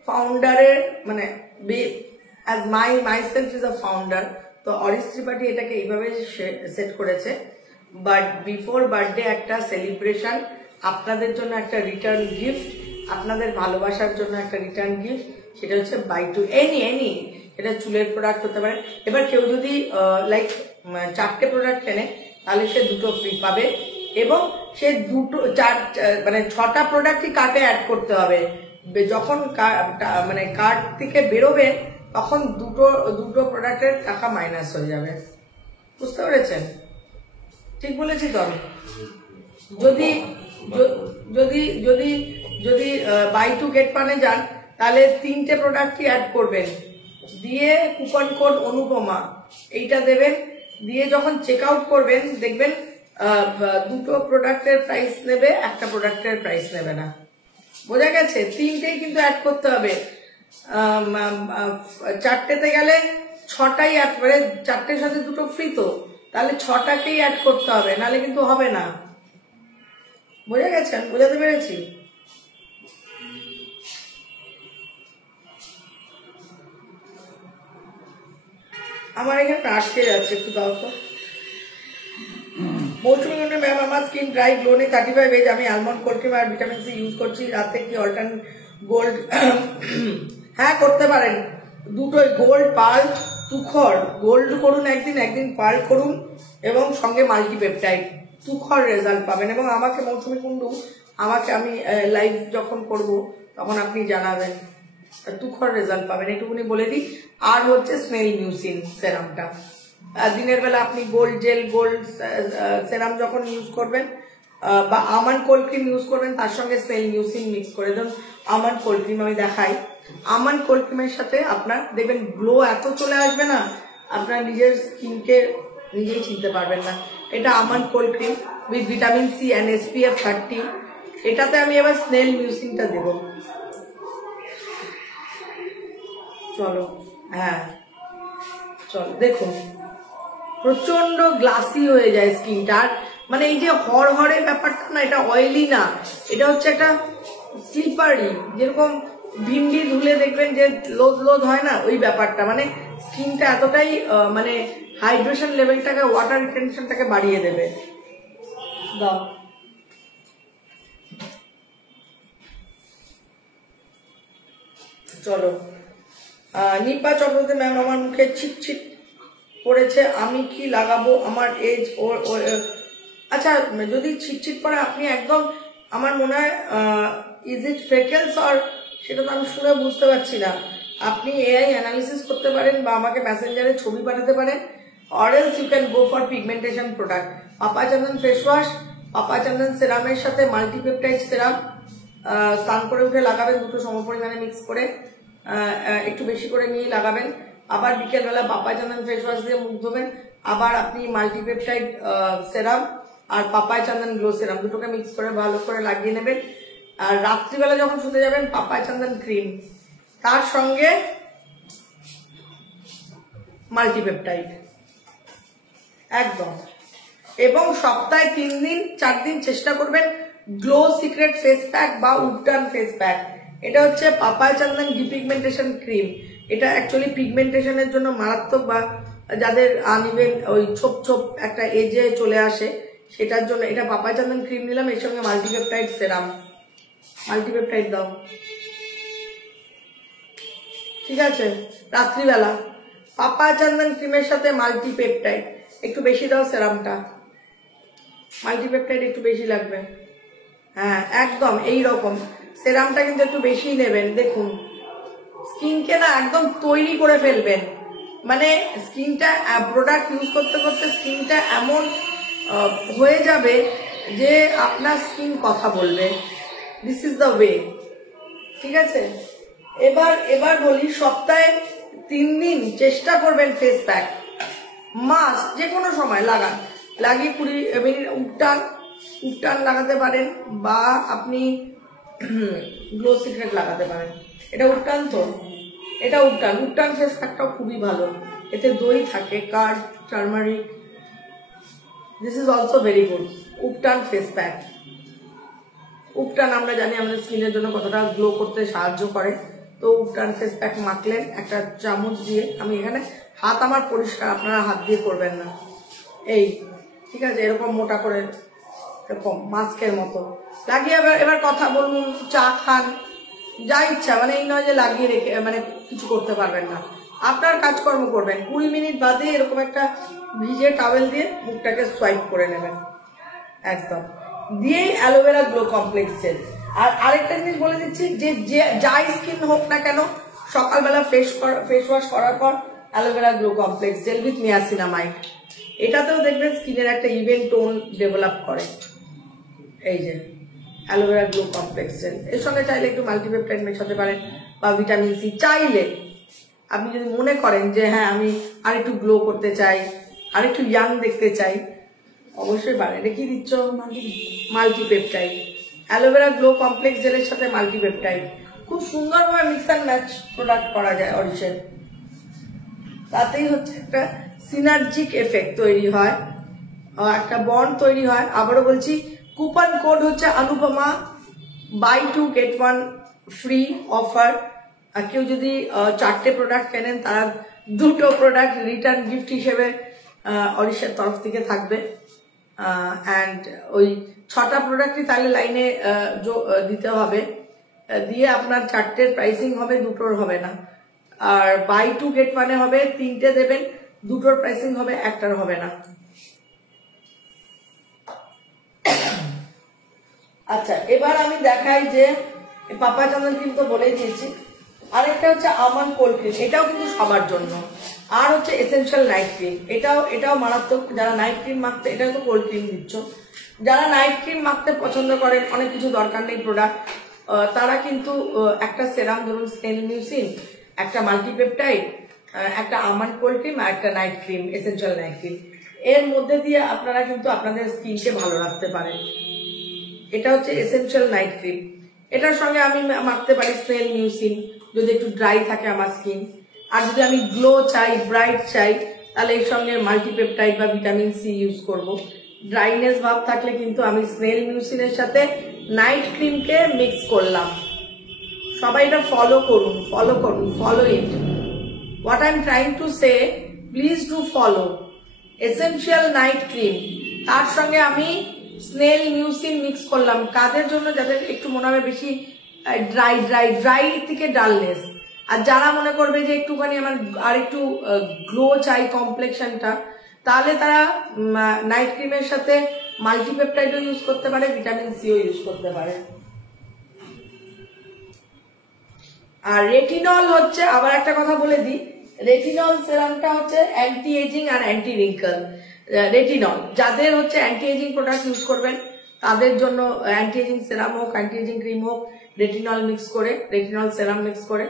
ফাউন্ডারের, মানে as my self is a founder, তো অরিশ ত্রিপাঠী এটাকে এইভাবে সেট করেছে। বাট বিফোর বার্থডে একটা সেলিব্রেশন, আপনাদের জন্য একটা রিটার্ন গিফট, আপনাদের ভালোবাসার জন্য একটা রিটার্ন গিফট, সেটা হচ্ছে বাই টু এনি। এটা চুলের প্রোডাক্ট হতে পারে। এবার কেউ যদি লাইক 4টে প্রোডাক্ট কেনে তাহলে সে 2টো ফ্রি পাবে, এবং সে 6টা প্রোডাক্টই কার্টে অ্যাড করতে হবে। যখন মানে কার্ট থেকে বেরোবেন তখন দুটো প্রোডাক্টের টাকা মাইনাস হয়ে যাবে। বুঝতে পেরেছেন? ঠিক বলেছি তো? যদি যদি যদি যদি বাই টু গেট ওয়ানে যান তাহলে 3টে প্রোডাক্টই অ্যাড করবেন, দিয়ে কুপন কোড অনুপমা এইটা দেবেন, দিয়ে যখন চেক আউট করবেন দেখবেন 2টো প্রোডাক্টের প্রাইস নেবে, একটা প্রোডাক্টের প্রাইস নেবে না। বোঝা গেছে? 3টেই কিন্তু অ্যাড করতে হবে। 4টেতে গেলে 6টাই অ্যাড করে, 4টের সাথে 2টো ফ্রি, তো তাহলে 6টাকেই অ্যাড করতে হবে, নাহলে কিন্তু হবে না। বোঝা গেছেন? বোঝাতে পেরেছি? আমার এখানে আটকে যাচ্ছে, একটু দাও তো। মৌসুমী ম্যাম, আমার স্কিন ড্রাই, গ্লো নেই, 35 এজ, আমি আলমন্ড কোল্ড ক্রিম আর ভিটামিন সি ইউজ করছি, রাতে কি অল্টারনেট গোল্ড? হ্যাঁ, করতে পারেন দুটোই, গোল্ড, পার্ল, তুখর। গোল্ড করুন একদিন পার্ল করুন, এবং সঙ্গে মাল্টিপেপটাইড, তুখর রেজাল্ট পাবেন। এবং আমাকে মৌসুমী কুন্ডু, আমি লাইভ যখন করব তখন আপনি জানাবেন, তুখর রেজাল্ট পাবেন, এটুকুনি বলে দিই। আর হচ্ছে স্নেল মিউসিন সেরামটা, দিনের বেলা আপনি গোল্ড জেল, গোল্ড সেরাম যখন ইউজ করবেন বা আমন্ড কোল্ড ক্রিম ইউজ করবেন, তার সঙ্গে স্নেল মিউসিন মিক্স করে দেন। আমন্ড কোল্ড ক্রিম আমি দেখাই, আমন্ড কোল্ড ক্রিমের সাথে আপনার দেখবেন গ্লো এত চলে আসবে না, আপনার নিজের স্কিনকে নিজেই চিনতে পারবেন না। এটা almond cold cream with vitamin C and SPF 30। এটাতে আমি এবার স্নেল মিউসিনটা দেব। চলো, হ্যাঁ চলো, দেখুন প্রচন্ড গ্লাসি হয়ে যায় স্কিনটা। মানে এই যে হড়হড়ে ব্যাপারটা না, এটা অয়েলি না, এটা হচ্ছে একটা স্লিপারি, যেরকম ভিন্ডি ধুলে দেখবেন যে লোদ হয় না, ওই ব্যাপারটা। মানে স্কিনটা এতটাই মানে হাইড্রেশন লেভেলটাকে, ওয়াটার রিটেনশনটাকে বাড়িয়ে দেবে। দাও, চলো, নিপা চক্রবর্তী ম্যাম, আমার মুখে ছিটছিট পড়েছে, আমি কি লাগাবো? আমার এজ আচ্ছা, যদি ছিটছিট পড়ে আপনি একদম, আমার মনে হয় ইজ ইট ফ্রেকেলস অর, সেটা তো আমি শুনে বুঝতে পারছি না। আপনি এআই অ্যানালিসিস করতে পারেন বা আমাকে মেসেঞ্জারে ছবি পাঠাতে পারেন, or else you can go for pigmentation product. পাপা চন্দন ফেস ওয়াশ, পাপা চন্দন সেরামের সাথে মাল্টিপেপটাইড সেরাম স্নান করে উঠে লাগাবেন, দুটো সমপরিমাণে মিক্স করে একটু বেশি করে নিয়ে লাগাবেন। আবার বিকেলবেলা পাপা চন্দন ফেস ওয়াশ দিয়ে মুখ ধোবেন, আবার আপনি মাল্টিপেপটাইড সেরাম আর পাপাই চন্দন গ্লো সেরাম দুটোকে মিক্স করে ভালো করে লাগিয়ে নেবেন। আর রাত্রিবেলা যখন শুতে যাবেন পাপাই চন্দন ক্রিম, তার সঙ্গে মাল্টিপেপটাইড একদম। এবং সপ্তাহে 3 দিন 4 দিন চেষ্টা করবেন গ্লো সিক্রেট ফেস প্যাক বা উডটান ফেস প্যাক। এটা হচ্ছে পাপাই চন্দন ডিপিগমেন্টেশন ক্রিম। এটা অ্যাকচুয়ালি পিগমেন্টেশনের জন্য মারাত্মক, বা যাদের আনইভেন ওই ছোপ ছোপ একটা এজে চলে আসে সেটার জন্য এটা পাপাই চন্দন ক্রিম নিলাম, এর সঙ্গে মাল্টিপেপটাইড সেরাম। মাল্টিপেপটাইড দাও, ঠিক আছে? রাত্রিবেলা পাপা চন্দন ক্রিমের সাথে মাল্টিপেপটাইড একটু বেশি দাও, সেরামটা মাল্টিপেপটাইড একটু বেশি লাগবে। হ্যাঁ একদম এই রকম সেরামটা কিন্তু একটু বেশি নেবেন। দেখুন স্কিনকে না একদম তৈরি করে ফেলবেন, মানে স্কিনটা প্রোডাক্ট ইউজ করতে করতে স্কিনটা এমন হয়ে যাবে যে আপনার স্কিন কথা বলবে। দিস ইজ দ্য ওয়ে, ঠিক আছে? এবার বলি, সপ্তাহে 3 দিন চেষ্টা করবেন ফেস প্যাক মাস্ক যে কোনো সময় লাগান, লাগিয়ে 20 মিনিট উডটান লাগাতে পারেন, বা আপনি গ্লো সিক্রেট লাগাতে পারেন। এটা উডটান, তো এটা উডটান ফেস প্যাকটাও খুবই ভালো, এতে দই থাকে, curd, turmeric, this is also very good. Ubtan face pack, ubtan আমরা জানি আমাদের স্কিনের জন্য কতটা গ্লো করতে সাহায্য করে। তো উডটান ফেস প্যাক মাখলেন একটা চামচ দিয়ে, আমি এখানে হাত আমার পরিষ্কার, আপনারা হাত দিয়ে করবেন না, এই ঠিক আছে, এরকম মোটা করে এরকম মাস্কের মতো লাগিয়ে এবার কথা বলুন, চা খান, যা ইচ্ছা, মানে এই নয় যে লাগিয়ে রেখে মানে কিছু করতে পারবেন না, আপনার কাজকর্ম করবেন। 20 মিনিট বাদে এরকম একটা ভিজে টাওয়েল দিয়ে মুখটাকে সোয়াইপ করে নেবেন একদম, দিয়েই অ্যালোভেরা গ্লো কমপ্লেক্স জেল। আর আরেকটা জিনিস বলে দিচ্ছি, যে যাই স্কিন হোক না কেন, সকালবেলা ফেস ওয়াশ করার পর aloe vera glow complex gel with niacinamide, এটাতেও দেখবেন স্কিনের একটা ইভেন টোন ডেভেলপ করে। এই যে অ্যালোভেরা গ্লো কমপ্লেক্স জেল, এর সঙ্গে চাইলে একটু মাল্টিপেপটাইড মেশাতে পারেন বা ভিটামিন সি। চাইলে আপনি যদি মনে করেন যে হ্যাঁ আমি আর একটু গ্লো করতে চাই, আর একটু ইয়াং দেখতে চাই, অবশ্যই পারেন। এটা কি দিচ্ছ? মাল্টিপেপটাইড, অ্যালোভেরা গ্লো কমপ্লেক্স জেলের সাথে মাল্টিপেপটাইড, খুব সুন্দরভাবে মিক্স অ্যান্ড ম্যাচ প্রোডাক্ট করা যায় অরিশের। তাতেই হচ্ছে একটা সিনার্জিক এফেক্ট তৈরি হয়, একটা বন্ড তৈরি হয়। আবারও বলছি, কুপন কোড হচ্ছে Anupama, buy 2 get 1 free offer. আর কেউ যদি 4টে প্রোডাক্ট কেনেন, তার 2টো প্রোডাক্ট রিটার্ন গিফট হিসেবে অরিশের তরফ থেকে থাকবে। অ্যান্ড ওই 6টা প্রোডাক্টই তাহলে লাইনে দিতে হবে, দিয়ে আপনার 4টের প্রাইসিং হবে, 2টোর হবে না। আর বাই 2 get 1 হবে, 3টে দেবেন, 2টোর প্রাইসিং হবে, 1টার হবে না। আচ্ছা, এবার আমি দেখাই যে পাপা চন্দন ক্রিম তো বলেই দিয়েছি, আরেকটা হচ্ছে আমন্ড কোল্ড ক্রিম, এটাও কিন্তু সবার জন্য। আর হচ্ছে এসেনশিয়াল নাইট ক্রিম, এটাও মারাত্মক। যারা নাইট ক্রিম মাখতে, এটাও তো কোল্ড ক্রিম দিচ্ছ, যারা নাইট ক্রিম মাখতে পছন্দ করেন, অনেক কিছু দরকার নেই প্রোডাক্ট, তারা কিন্তু একটা সেরাম ধরুন স্নেল মিউসিন, একটা মাল্টিপেপটাইড, একটা আমন্ড কোল্ড ক্রিম আর একটা night cream, essential night cream, এর মধ্যে দিয়ে আপনারা কিন্তু আপনাদের স্কিনকে ভালো রাখতে পারেন। এটা হচ্ছে এসেনশিয়াল নাইট ক্রিম, এটার সঙ্গে আমি মাখতে পারি স্নেল মিউসিন যদি একটু ড্রাই থাকে আমার স্কিন। আর যদি আমি গ্লো চাই, ব্রাইট চাই, তাহলে এর সঙ্গে মাল্টিপেপটাইড বা ভিটামিন সি ইউজ করব। ড্রাইনেস ভাব থাকলে কিন্তু আমি স্নেল মিউসিনের সাথে নাইট ক্রিমকে মিক্স করলাম। সবাই এটা ফলো করুন, follow it. What I am trying to say, please do follow. Essential night cream, তার সঙ্গে আমি স্নেল মিউসিন মিক্স করলাম। কাদের জন্য? যাদের একটু মনে হবে বেশি ড্রাই থেকে ডালনেস, আর যারা মনে করবে যে একটুখানি আমার আর একটু গ্লো চাই কমপ্লেক্সনটা, তাহলে তারা নাইট ক্রিমের সাথে মাল্টিপেপটাইডও ইউজ করতে পারে, ভিটামিন সিও ইউজ করতে পারে। আর রেটিনল হচ্ছে, আবার একটা কথা বলে দিই, রেটিনল সিরামটা হচ্ছে অ্যান্টি এজিং আর অ্যান্টি রিঙ্কল। রেটিনল যাদের হচ্ছে অ্যান্টি এজিং প্রোডাক্ট ইউজ করবেন তাদের জন্য অ্যান্টি এজিং সিরাম হোক, অ্যান্টি এজিং ক্রিম হোক, রেটিনল মিক্স করে, রেটিনল সিরাম মিক্স করে।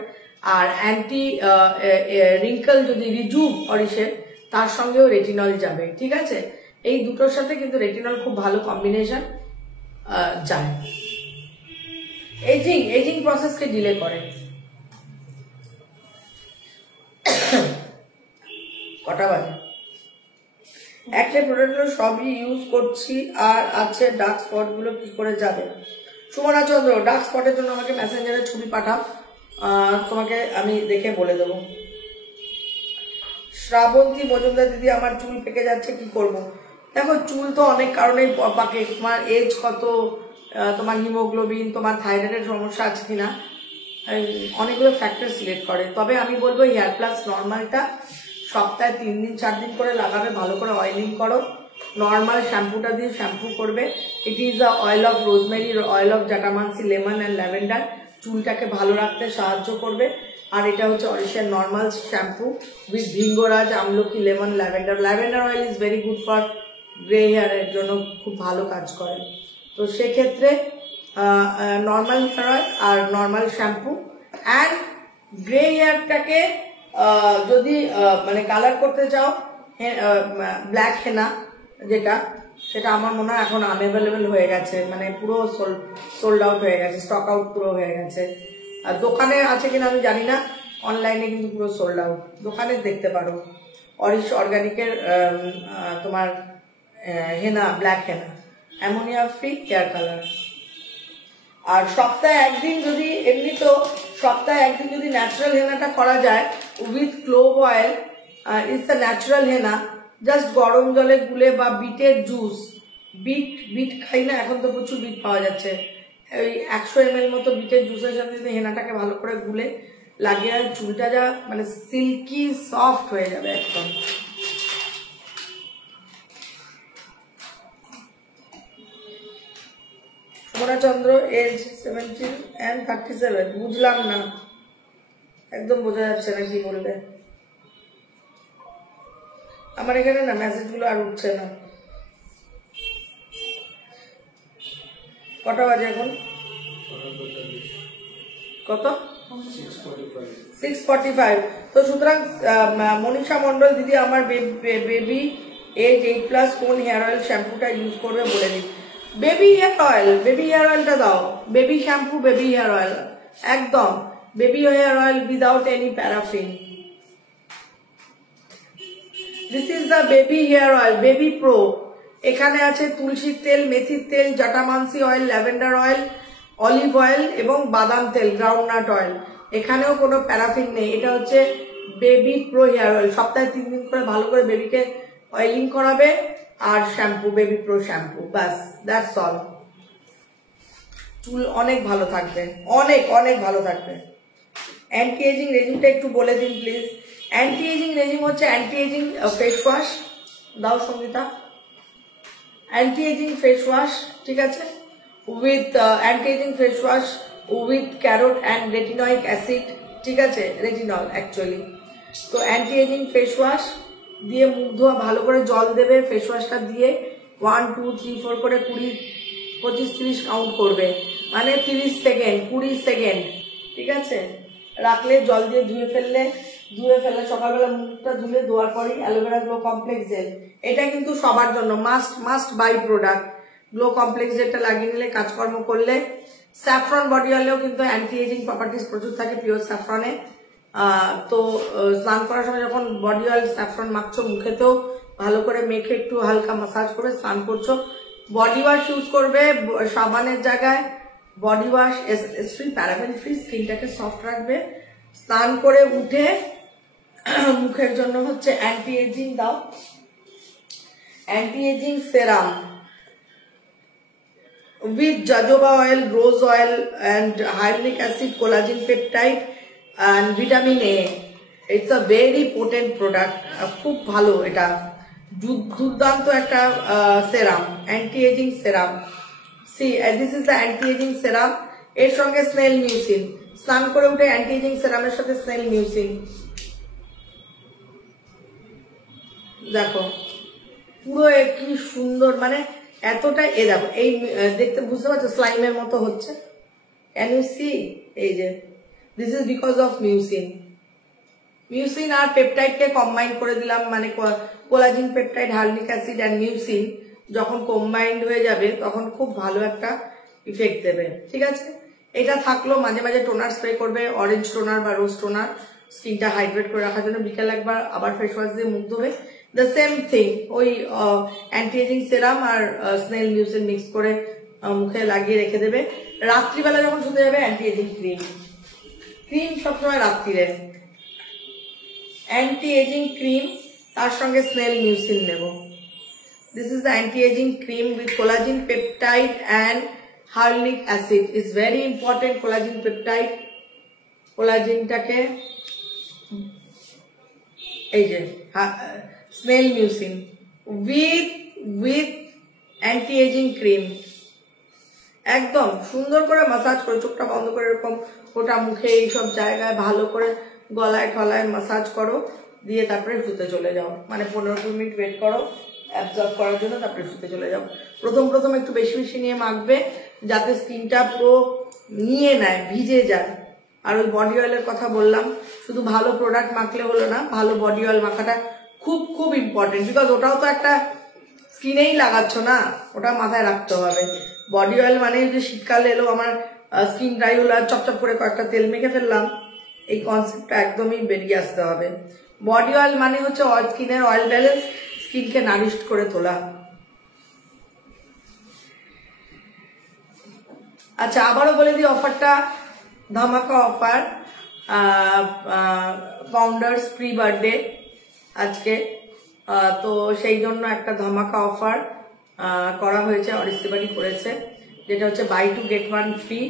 আর অ্যান্টি রিঙ্কল যদি রিজুভ অরিশের, তার সঙ্গেও রেটিনল যাবে, ঠিক আছে। এই দুটোর সাথে কিন্তু রেটিনল খুব ভালো কম্বিনেশন যায়, এজিং প্রসেসকে ডিলে করে। কটা বাজে? একটা প্রোডাক্ট সবই ইউজ করছি আর আছে, ডার্ক স্পট গুলো কি করে যাবে? সুমনা চন্দ্র, ডার্ক স্পটের জন্য আমাকে মেসেঞ্জারে ছবি পাঠাও, তোমাকে আমি দেখে বলে দেবো। শ্রাবন্তী মজুমদার দিদি, আমার চুল পেকে যাচ্ছে, কি করব? দেখো, চুল তো অনেক কারণেই পাকে। তোমার এজ কত, তোমার হিমোগ্লোবিন, তোমার থাইরয়েডের সমস্যা আছে কিনা, অনেকগুলো ফ্যাক্টর সিলেক্ট করে। তবে আমি বলবো হেয়ার প্লাস নর্মালটা সপ্তাহে 3 দিন 4 দিন করে লাগাবে, ভালো করে অয়েলিং করো, নর্মাল শ্যাম্পুটা দিয়ে শ্যাম্পু করবে। It is the oil of rosemary, oil of jatamansi, lemon and lavender, চুলটাকে ভালো রাখতে সাহায্য করবে। আর এটা হচ্ছে অরিশের normal shampoo with bhringraj, amalaki, lemon, lavender. Lavender oil is very good for grey হেয়ারের জন্য, খুব ভালো কাজ করে। তো সেক্ষেত্রে নর্মাল হেয়ার অয়েল আর নর্মাল শ্যাম্পু। অ্যান্ড গ্রে হেয়ারটাকে যদি মানে কালার করতে চাও, ব্ল্যাক হেনা যেটা, সেটা আমার মনে হয় এখন আনঅ্যাভেলেবেল হয়ে গেছে, মানে পুরো সোল্ড আউট হয়ে গেছে, স্টক আউট পুরো হয়ে গেছে। আর দোকানে আছে কিনা আমি জানি না, অনলাইনে কিন্তু পুরো সোল্ড আউট। দোকানে দেখতে পারো অরিশ অর্গানিকের তোমার হেনা, ব্ল্যাক হেনা, অ্যামোনিয়া ফ্রি হেয়ার কালার। আর সপ্তাহে একদিন যদি, এমনি তো সপ্তাহে একদিন যদি ন্যাচারাল হেনাটা করা যায় with clove oil, it's a natural henna, just গরম জলে গুলে বা বিটের জুস, বিট খাই না এখন তো প্রচুর বিট পাওয়া যাচ্ছে, ওই 100 ml মতো বিটের জুসের সাথে যদি হেনাটাকে ভালো করে গুলে লাগিয়ে, আর চুলটা যা মানে সিল্কি সফট হয়ে যাবে একদম। চন্দ্র, এজ 17 and 37, বুঝলাম না, একদম বোঝা যাচ্ছে না কি বললে। আমার এখানে না মেসেজ গুলো আর উঠছে না। কটা বাজে এখন? কত? 6:45। তো সুতরাং মনীষা মন্ডল দিদি, আমার বেবি এজ 8+ কোন হেয়ার অয়েল শ্যাম্পুটা ইউজ করবে বলে দিন। বেবি হেয়ার অয়েলটা দাও, baby shampoo, baby hair oil, একদম baby hair oil without any paraffin. This is the baby hair oil, baby pro. এখানে আছে তুলসীর তেল, মেথির তেল, জাটামানসি oil, lavender oil, olive oil এবং বাদাম তেল, গ্রাউন্ডনাট অয়েল। এখানেও কোনো প্যারাফিন নেই। এটা হচ্ছে বেবি প্রো হেয়ার অয়েল। সপ্তাহে 3 দিন করে ভালো করে বেবিকে অয়েলিং করাবে, আর শ্যাম্পু, বেবি প্রো শ্যাম্পু, বাস, দ্যাটস অল। চুল অনেক ভালো থাকবে, অনেক অনেক ভালো থাকবে। অ্যান্টি এজিং রেজিমটা একটু বলে দিন প্লিজ। অ্যান্টি এজিং রেজিম হচ্ছে অ্যান্টি এজিং ফেস ওয়াশ, দাও Sangeeta, anti ageing face wash, ঠিক আছে, with anti ageing face wash with carrot and retinoic acid, ঠিক আছে, রেটিনল অ্যাকচুয়ালি। তো অ্যান্টি এজিং ফেস ওয়াশ দিয়ে মুখ ধোয়া, ভালো করে জল দেবে, ফেস ওয়াশটা দিয়ে 1 2 3 4 করে 20 25 30 কাউন্ট করবে, মানে 30 সেকেন্ড 20 সেকেন্ড, ঠিক আছে, রাখলে জল দিয়ে ধুয়ে ফেললে সকালবেলা মুখটা ধুলে ধোয়ার পরই অ্যালোভেরা গ্লো কমপ্লেক্স জেল। এটা কিন্তু সবার জন্য must by product. Glow complex জেলটা লাগিয়ে নিলে, কাজকর্ম করলে। স্যাফরন বডি অয়েলেও কিন্তু অ্যান্টি এজিং প্রপার্টিস প্রচুর থাকে পিওর স্যাফরনে। তো স্নান করার সময় যখন বডি অয়েল স্যাফরন মাখছো, মুখেতেও ভালো করে মেখে একটু হালকা মাসাজ করে স্নান করছো। বডি ওয়াশ ইউজ করবে সাবানের জায়গায়, body wash free, paraben free, স্কিনটাকে সফট রাখবে। স্নান করে উঠে মুখের জন্য হচ্ছে অ্যান্টি এজিং দাও, anti ageing serum with jojoba oil, rose oil and hyaluronic acid, collagen peptide and vitamin A. It's a very potent product. খুব ভালো এটা, দুর্দান্ত একটা serum, anti ageing serum. See this is the anti ageing serum. এর সঙ্গে snail mucin, স্নান করে উঠে অ্যান্টি এজিং সেরামের সাথে স্নেল মিউসিন। দেখো পুরো কি সুন্দর, মানে এতটা দেখো এই দেখতে বুঝতে পারছো স্লাইমের মতো হচ্ছে। Can you see? এই যে this is because of mucin. Mucin আর পেপটাইডকে কম্বাইন করে দিলাম, মানে collagen peptide, hyaluronic acid and mucin যখন কম্বাইন্ড হয়ে যাবে তখন খুব ভালো একটা ইফেক্ট দেবে। ঠিক আছে, এটা থাকলো। মাঝে মাঝে টোনার স্প্রে করবে, অরেঞ্জ টোনার বা রোজ টোনার, স্কিনটা হাইড্রেট করে রাখার জন্য। বিকেল একবার আবার ফেস ওয়াশ দিয়ে মুখ ধোবে। দ্য সেম থিং, ওই অ্যান্টি এজিং সেরাম আর স্নেল মিউসিন মিক্স করে মুখে লাগিয়ে রেখে দেবে। রাত্রিবেলা যখন শুতে যাবে অ্যান্টি এজিং ক্রিম, ক্রিম সবসময় রাত্রিরে অ্যান্টি এজিং ক্রিম, তার সঙ্গে স্নেল মিউসিন নেব। This is the anti ageing cream with collagen peptide and hyaluronic acid. Is very important collagen peptide. কোলাজিনটাকে এই যে snail mucin with anti ageing cream, একদম সুন্দর করে মাসাজ করে, চোখটা বন্ধ করে এরকম গোটা মুখে এইসব জায়গায় ভালো করে গলায় ঠলায় মাসাজ করো, দিয়ে তারপরে শুতে চলে যাও। মানে 15-20 মিনিট ওয়েট করো অ্যাবজর্ব করার জন্য, তারপরে শুতে চলে যাও। প্রথম একটু বেশি বেশি নিয়ে মাখবে যাতে স্কিনটা পুরো নিয়ে নেয়, ভিজে যায়। আর ওই বডি অয়েলের কথা বললাম, শুধু ভালো প্রোডাক্ট মাখলে হলো না, ভালো বডি অয়েল মাখাটা খুব খুব ইম্পর্টেন্ট। বিকজ ওটাও তো একটা স্কিনেই লাগাচ্ছ না, ওটা মাথায় রাখতে হবে। বডি অয়েল মানে যে শীতকালে এলো আমার স্কিন ড্রাই হলো আর চপচপ করে কয়েকটা তেল মেখে ফেললাম, এই কনসেপ্টটা একদমই বেরিয়ে আসতে হবে। বডি অয়েল মানে হচ্ছে স্কিনের অয়েল ব্যালেন্স, স্কিনকে নারিশড করে তোলা। আচ্ছা, আবারও বলে দিই অফারটা ধামাকা অফার, ফাউন্ডার্স প্রি বার্থডে আজকে, তো সেই জন্য একটা ধামাকা অফার করা হয়েছে, অরিস্তিবাড়ি করেছে, যেটা হচ্ছে বাই 2 get 1 ফ্রি।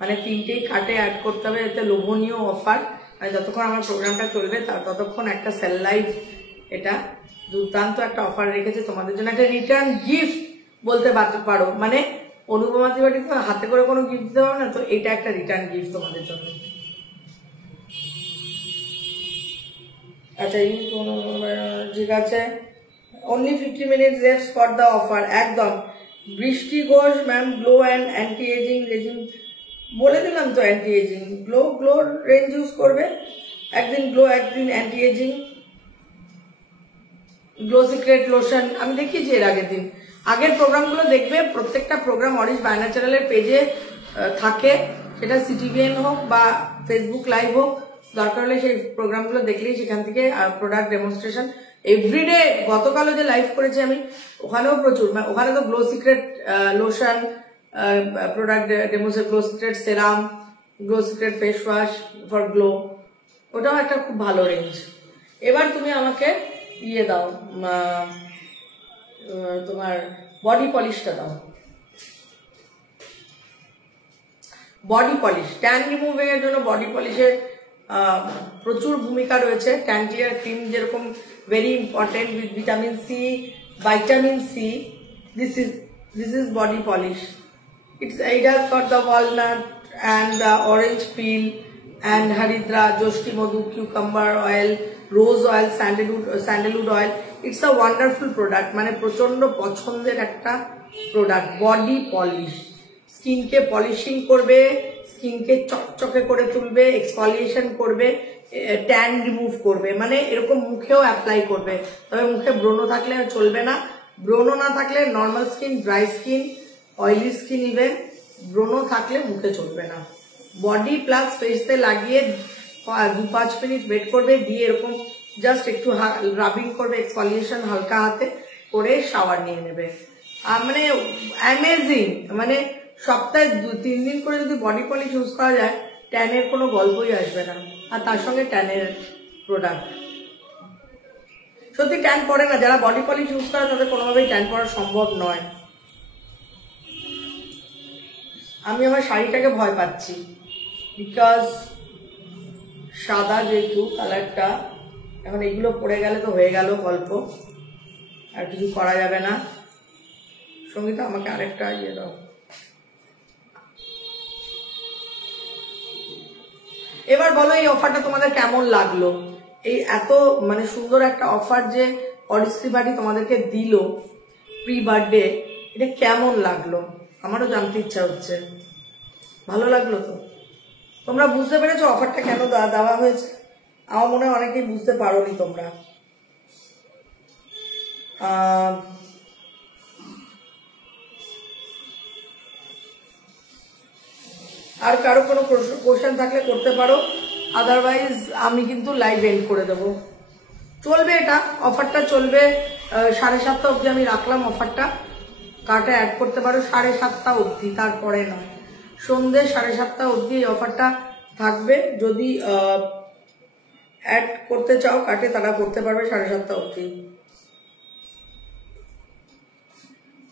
মানে 3টেই কার্টে অ্যাড করতে হবে, এতে লোভনীয় অফার। মানে যতক্ষণ আমার প্রোগ্রামটা চলবে ততক্ষণ একটা সেল লাইভ, এটা দুর্দান্ত একটা অফার রেখেছে তোমাদের জন্য, একটা রিটার্ন গিফট বলতে পারো। মানে অনুপমা ত্রিপাঠী তো হাতে করে কোনো গিফট দিতে পারো না, তো এটা একটা রিটার্ন গিফট তোমাদের জন্য। আচ্ছা ঠিক আছে, only 50 minutes left for the offer। একদম Brishti Ghosh ma'am, glow and anti ageing regime বলে দিলাম তো, anti ageing glow range use করবে, একদিন গ্লো একদিন anti ageing. Glow secret lotion আমি দেখিয়েছি এর আগের দিন, আগের প্রোগ্রামগুলো দেখবে, প্রত্যেকটা প্রোগ্রাম অরিশ বাই ন্যাচারালের পেজে থাকে, সেটা সিটিভিএন হোক বা ফেসবুক লাইভ হোক, দরকার হলে সেই প্রোগ্রামগুলো দেখলেই সেখান থেকে প্রোডাক্ট ডেমনস্ট্রেশন এভরিডে। গতকালও যে লাইভ করেছি আমি, ওখানেও প্রচুর, ওখানে তো glow secret lotion product demonstrate, glow secret serum, glow secret face wash for glow, ওটাও একটা খুব ভালো রেঞ্জ। এবার তুমি আমাকে ইয়ে দাও, তোমার বডি পলিশটা দাও। বডি পলিশ, ট্যান রিমুভিং এর জন্য বডি পলিশের প্রচুর ভূমিকা রয়েছে। ট্যান ক্লিয়ার ক্রিম যেরকম very important with vitamin C, vitamin C, this is body polish. It has got the walnut and the orange peel and haridra, joshti madhu, cucumber oil, rose oil, sandalwood oil. It's a wonderful product, মানে প্রচন্ড পছন্দের একটা product. Body polish স্কিনকে polishing করবে, স্কিনকে চকচকে করে তুলবে, এক্সফলিয়েশন করবে, ট্যান রিমুভ করবে, মানে এরকম মুখেও অ্যাপ্লাই করবে। তবে মুখে ব্রণ থাকলে চলবে না, ব্রণ না থাকলে normal skin, dry skin, oily skin even, ব্রণ থাকলে মুখে চলবে না। বডি প্লাস ফেসে লাগিয়ে 2-5 মিনিট ওয়েট করবে, দিয়ে এরকম জাস্ট একটু রাবিং করবে, এক্সফলিয়েশন হালকা হাতে করে শাওয়ার নিয়ে নেবে। মানে অ্যামেজিং, মানে সপ্তাহে 2-3 দিন করে যদি বডি পলিশ ইউজ করা যায়, ট্যানের কোনো গল্পই আসবে না। আর তার সঙ্গে ট্যানের প্রোডাক্ট, সত্যি ট্যান পড়ে না, যারা বডি পলিশ ইউজ করে তাদের কোনোভাবেই ট্যান পড়া সম্ভব নয়। আমি আমার শাড়িটাকে ভয় পাচ্ছি, বিকজ সাদা যেহেতু কালারটা, এখন এগুলো পড়ে গেলে তো হয়ে গেল গল্প, আর কিছু করা যাবে না। সঙ্গীতা আমাকে আরেকটা ইয়ে দাও। এবার বলো এই অফারটা তোমাদের কেমন লাগলো? এই এত মানে সুন্দর একটা অফার যে অরিশ্রী বাড়ি তোমাদেরকে দিল প্রি বার্থডে, এটা কেমন লাগলো? আমারও জানতে ইচ্ছা হচ্ছে। ভালো লাগলো তো? তোমরা বুঝতে পেরেছো অফারটা কেন দেওয়া হয়েছে? আমার মনে হয় অনেকেই বুঝতে পারোনি তোমরা। আর কারো কোনো কোশ্চেন থাকলে করতে পারো, আদারওয়াইজ আমি কিন্তু লাইভ এন্ড করে দেবো। চলবে এটা, অফারটা চলবে 7:30 অবধি আমি রাখলাম অফারটা। কার্টে অ্যাড করতে পারো 7:30 অবধি, তারপরে নয়। সন্ধ্যে 7:30 অবধি এই অফারটা থাকবে। যদি অ্যাড করতে চাও কার্টে, তারা করতে পারবে 7:30 অবধি।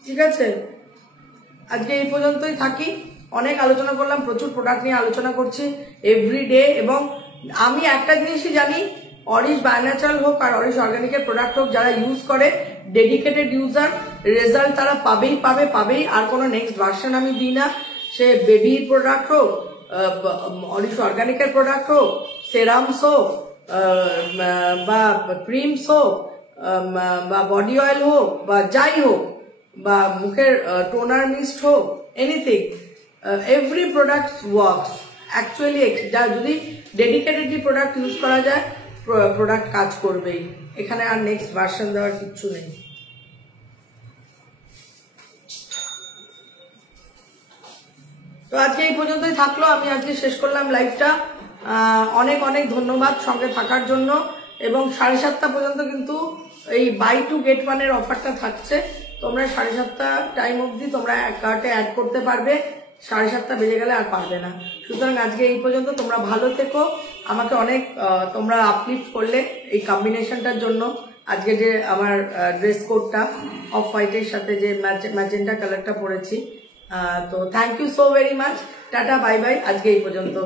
ঠিক আছে, আজকে এই পর্যন্তই থাকি। অনেক আলোচনা করলাম, প্রচুর প্রোডাক্ট নিয়ে আলোচনা করছি এভরিডে। এবং আমি একটা জিনিসই জানি, অরিশ বায়োন্যাচারাল হোক আর অরিশ অর্গানিকের প্রোডাক্ট হোক, যারা ইউজ করে ডেডিকেটেড ইউজার, রেজাল্ট তারা পাবেই। আর কোনো নেক্সট ভার্সন আমি দিই না, সে বেবির প্রোডাক্ট হোক, অরিশ অর্গানিকের প্রোডাক্ট হোক, সেরামস হোক, বা ক্রিমস হোক, বা বডি অয়েল হোক, বা যাই হোক, বা মুখের টোনার মিস্ট হোক, anything, every product works actually. যা যদি ডেডিকেটেডলি প্রোডাক্ট ইউজ করা যায়, প্রোডাক্ট কাজ করবেই। এখানে আর নেক্সট ভার্সন দেওয়ার কিচ্ছু নেই। তো আজকে এই পর্যন্তই থাকলো, আমি আজকে শেষ করলাম লাইভটা। অনেক অনেক ধন্যবাদ সঙ্গে থাকার জন্য। এবং 7:30 পর্যন্ত কিন্তু এই বাই টু গেট ওয়ানের অফারটা থাকছে। তোমরা 7:30 টাইম অবধি তোমরা কার্টে অ্যাড করতে পারবে, 7:30 বেজে গেলে আর পারবে না। সুতরাং আজকে এই পর্যন্ত, তোমরা ভালো থেকো। আমাকে অনেক তোমরা আপলিফট করলে এই কম্বিনেশনটার জন্য। আজকে যে আমার ড্রেস কোডটা অফ হোয়াইটের সাথে যে ম্যাজেন্টা কালারটা পরেছি, তো thank you so very much. টাটা, বাই বাই, আজকে এই পর্যন্ত।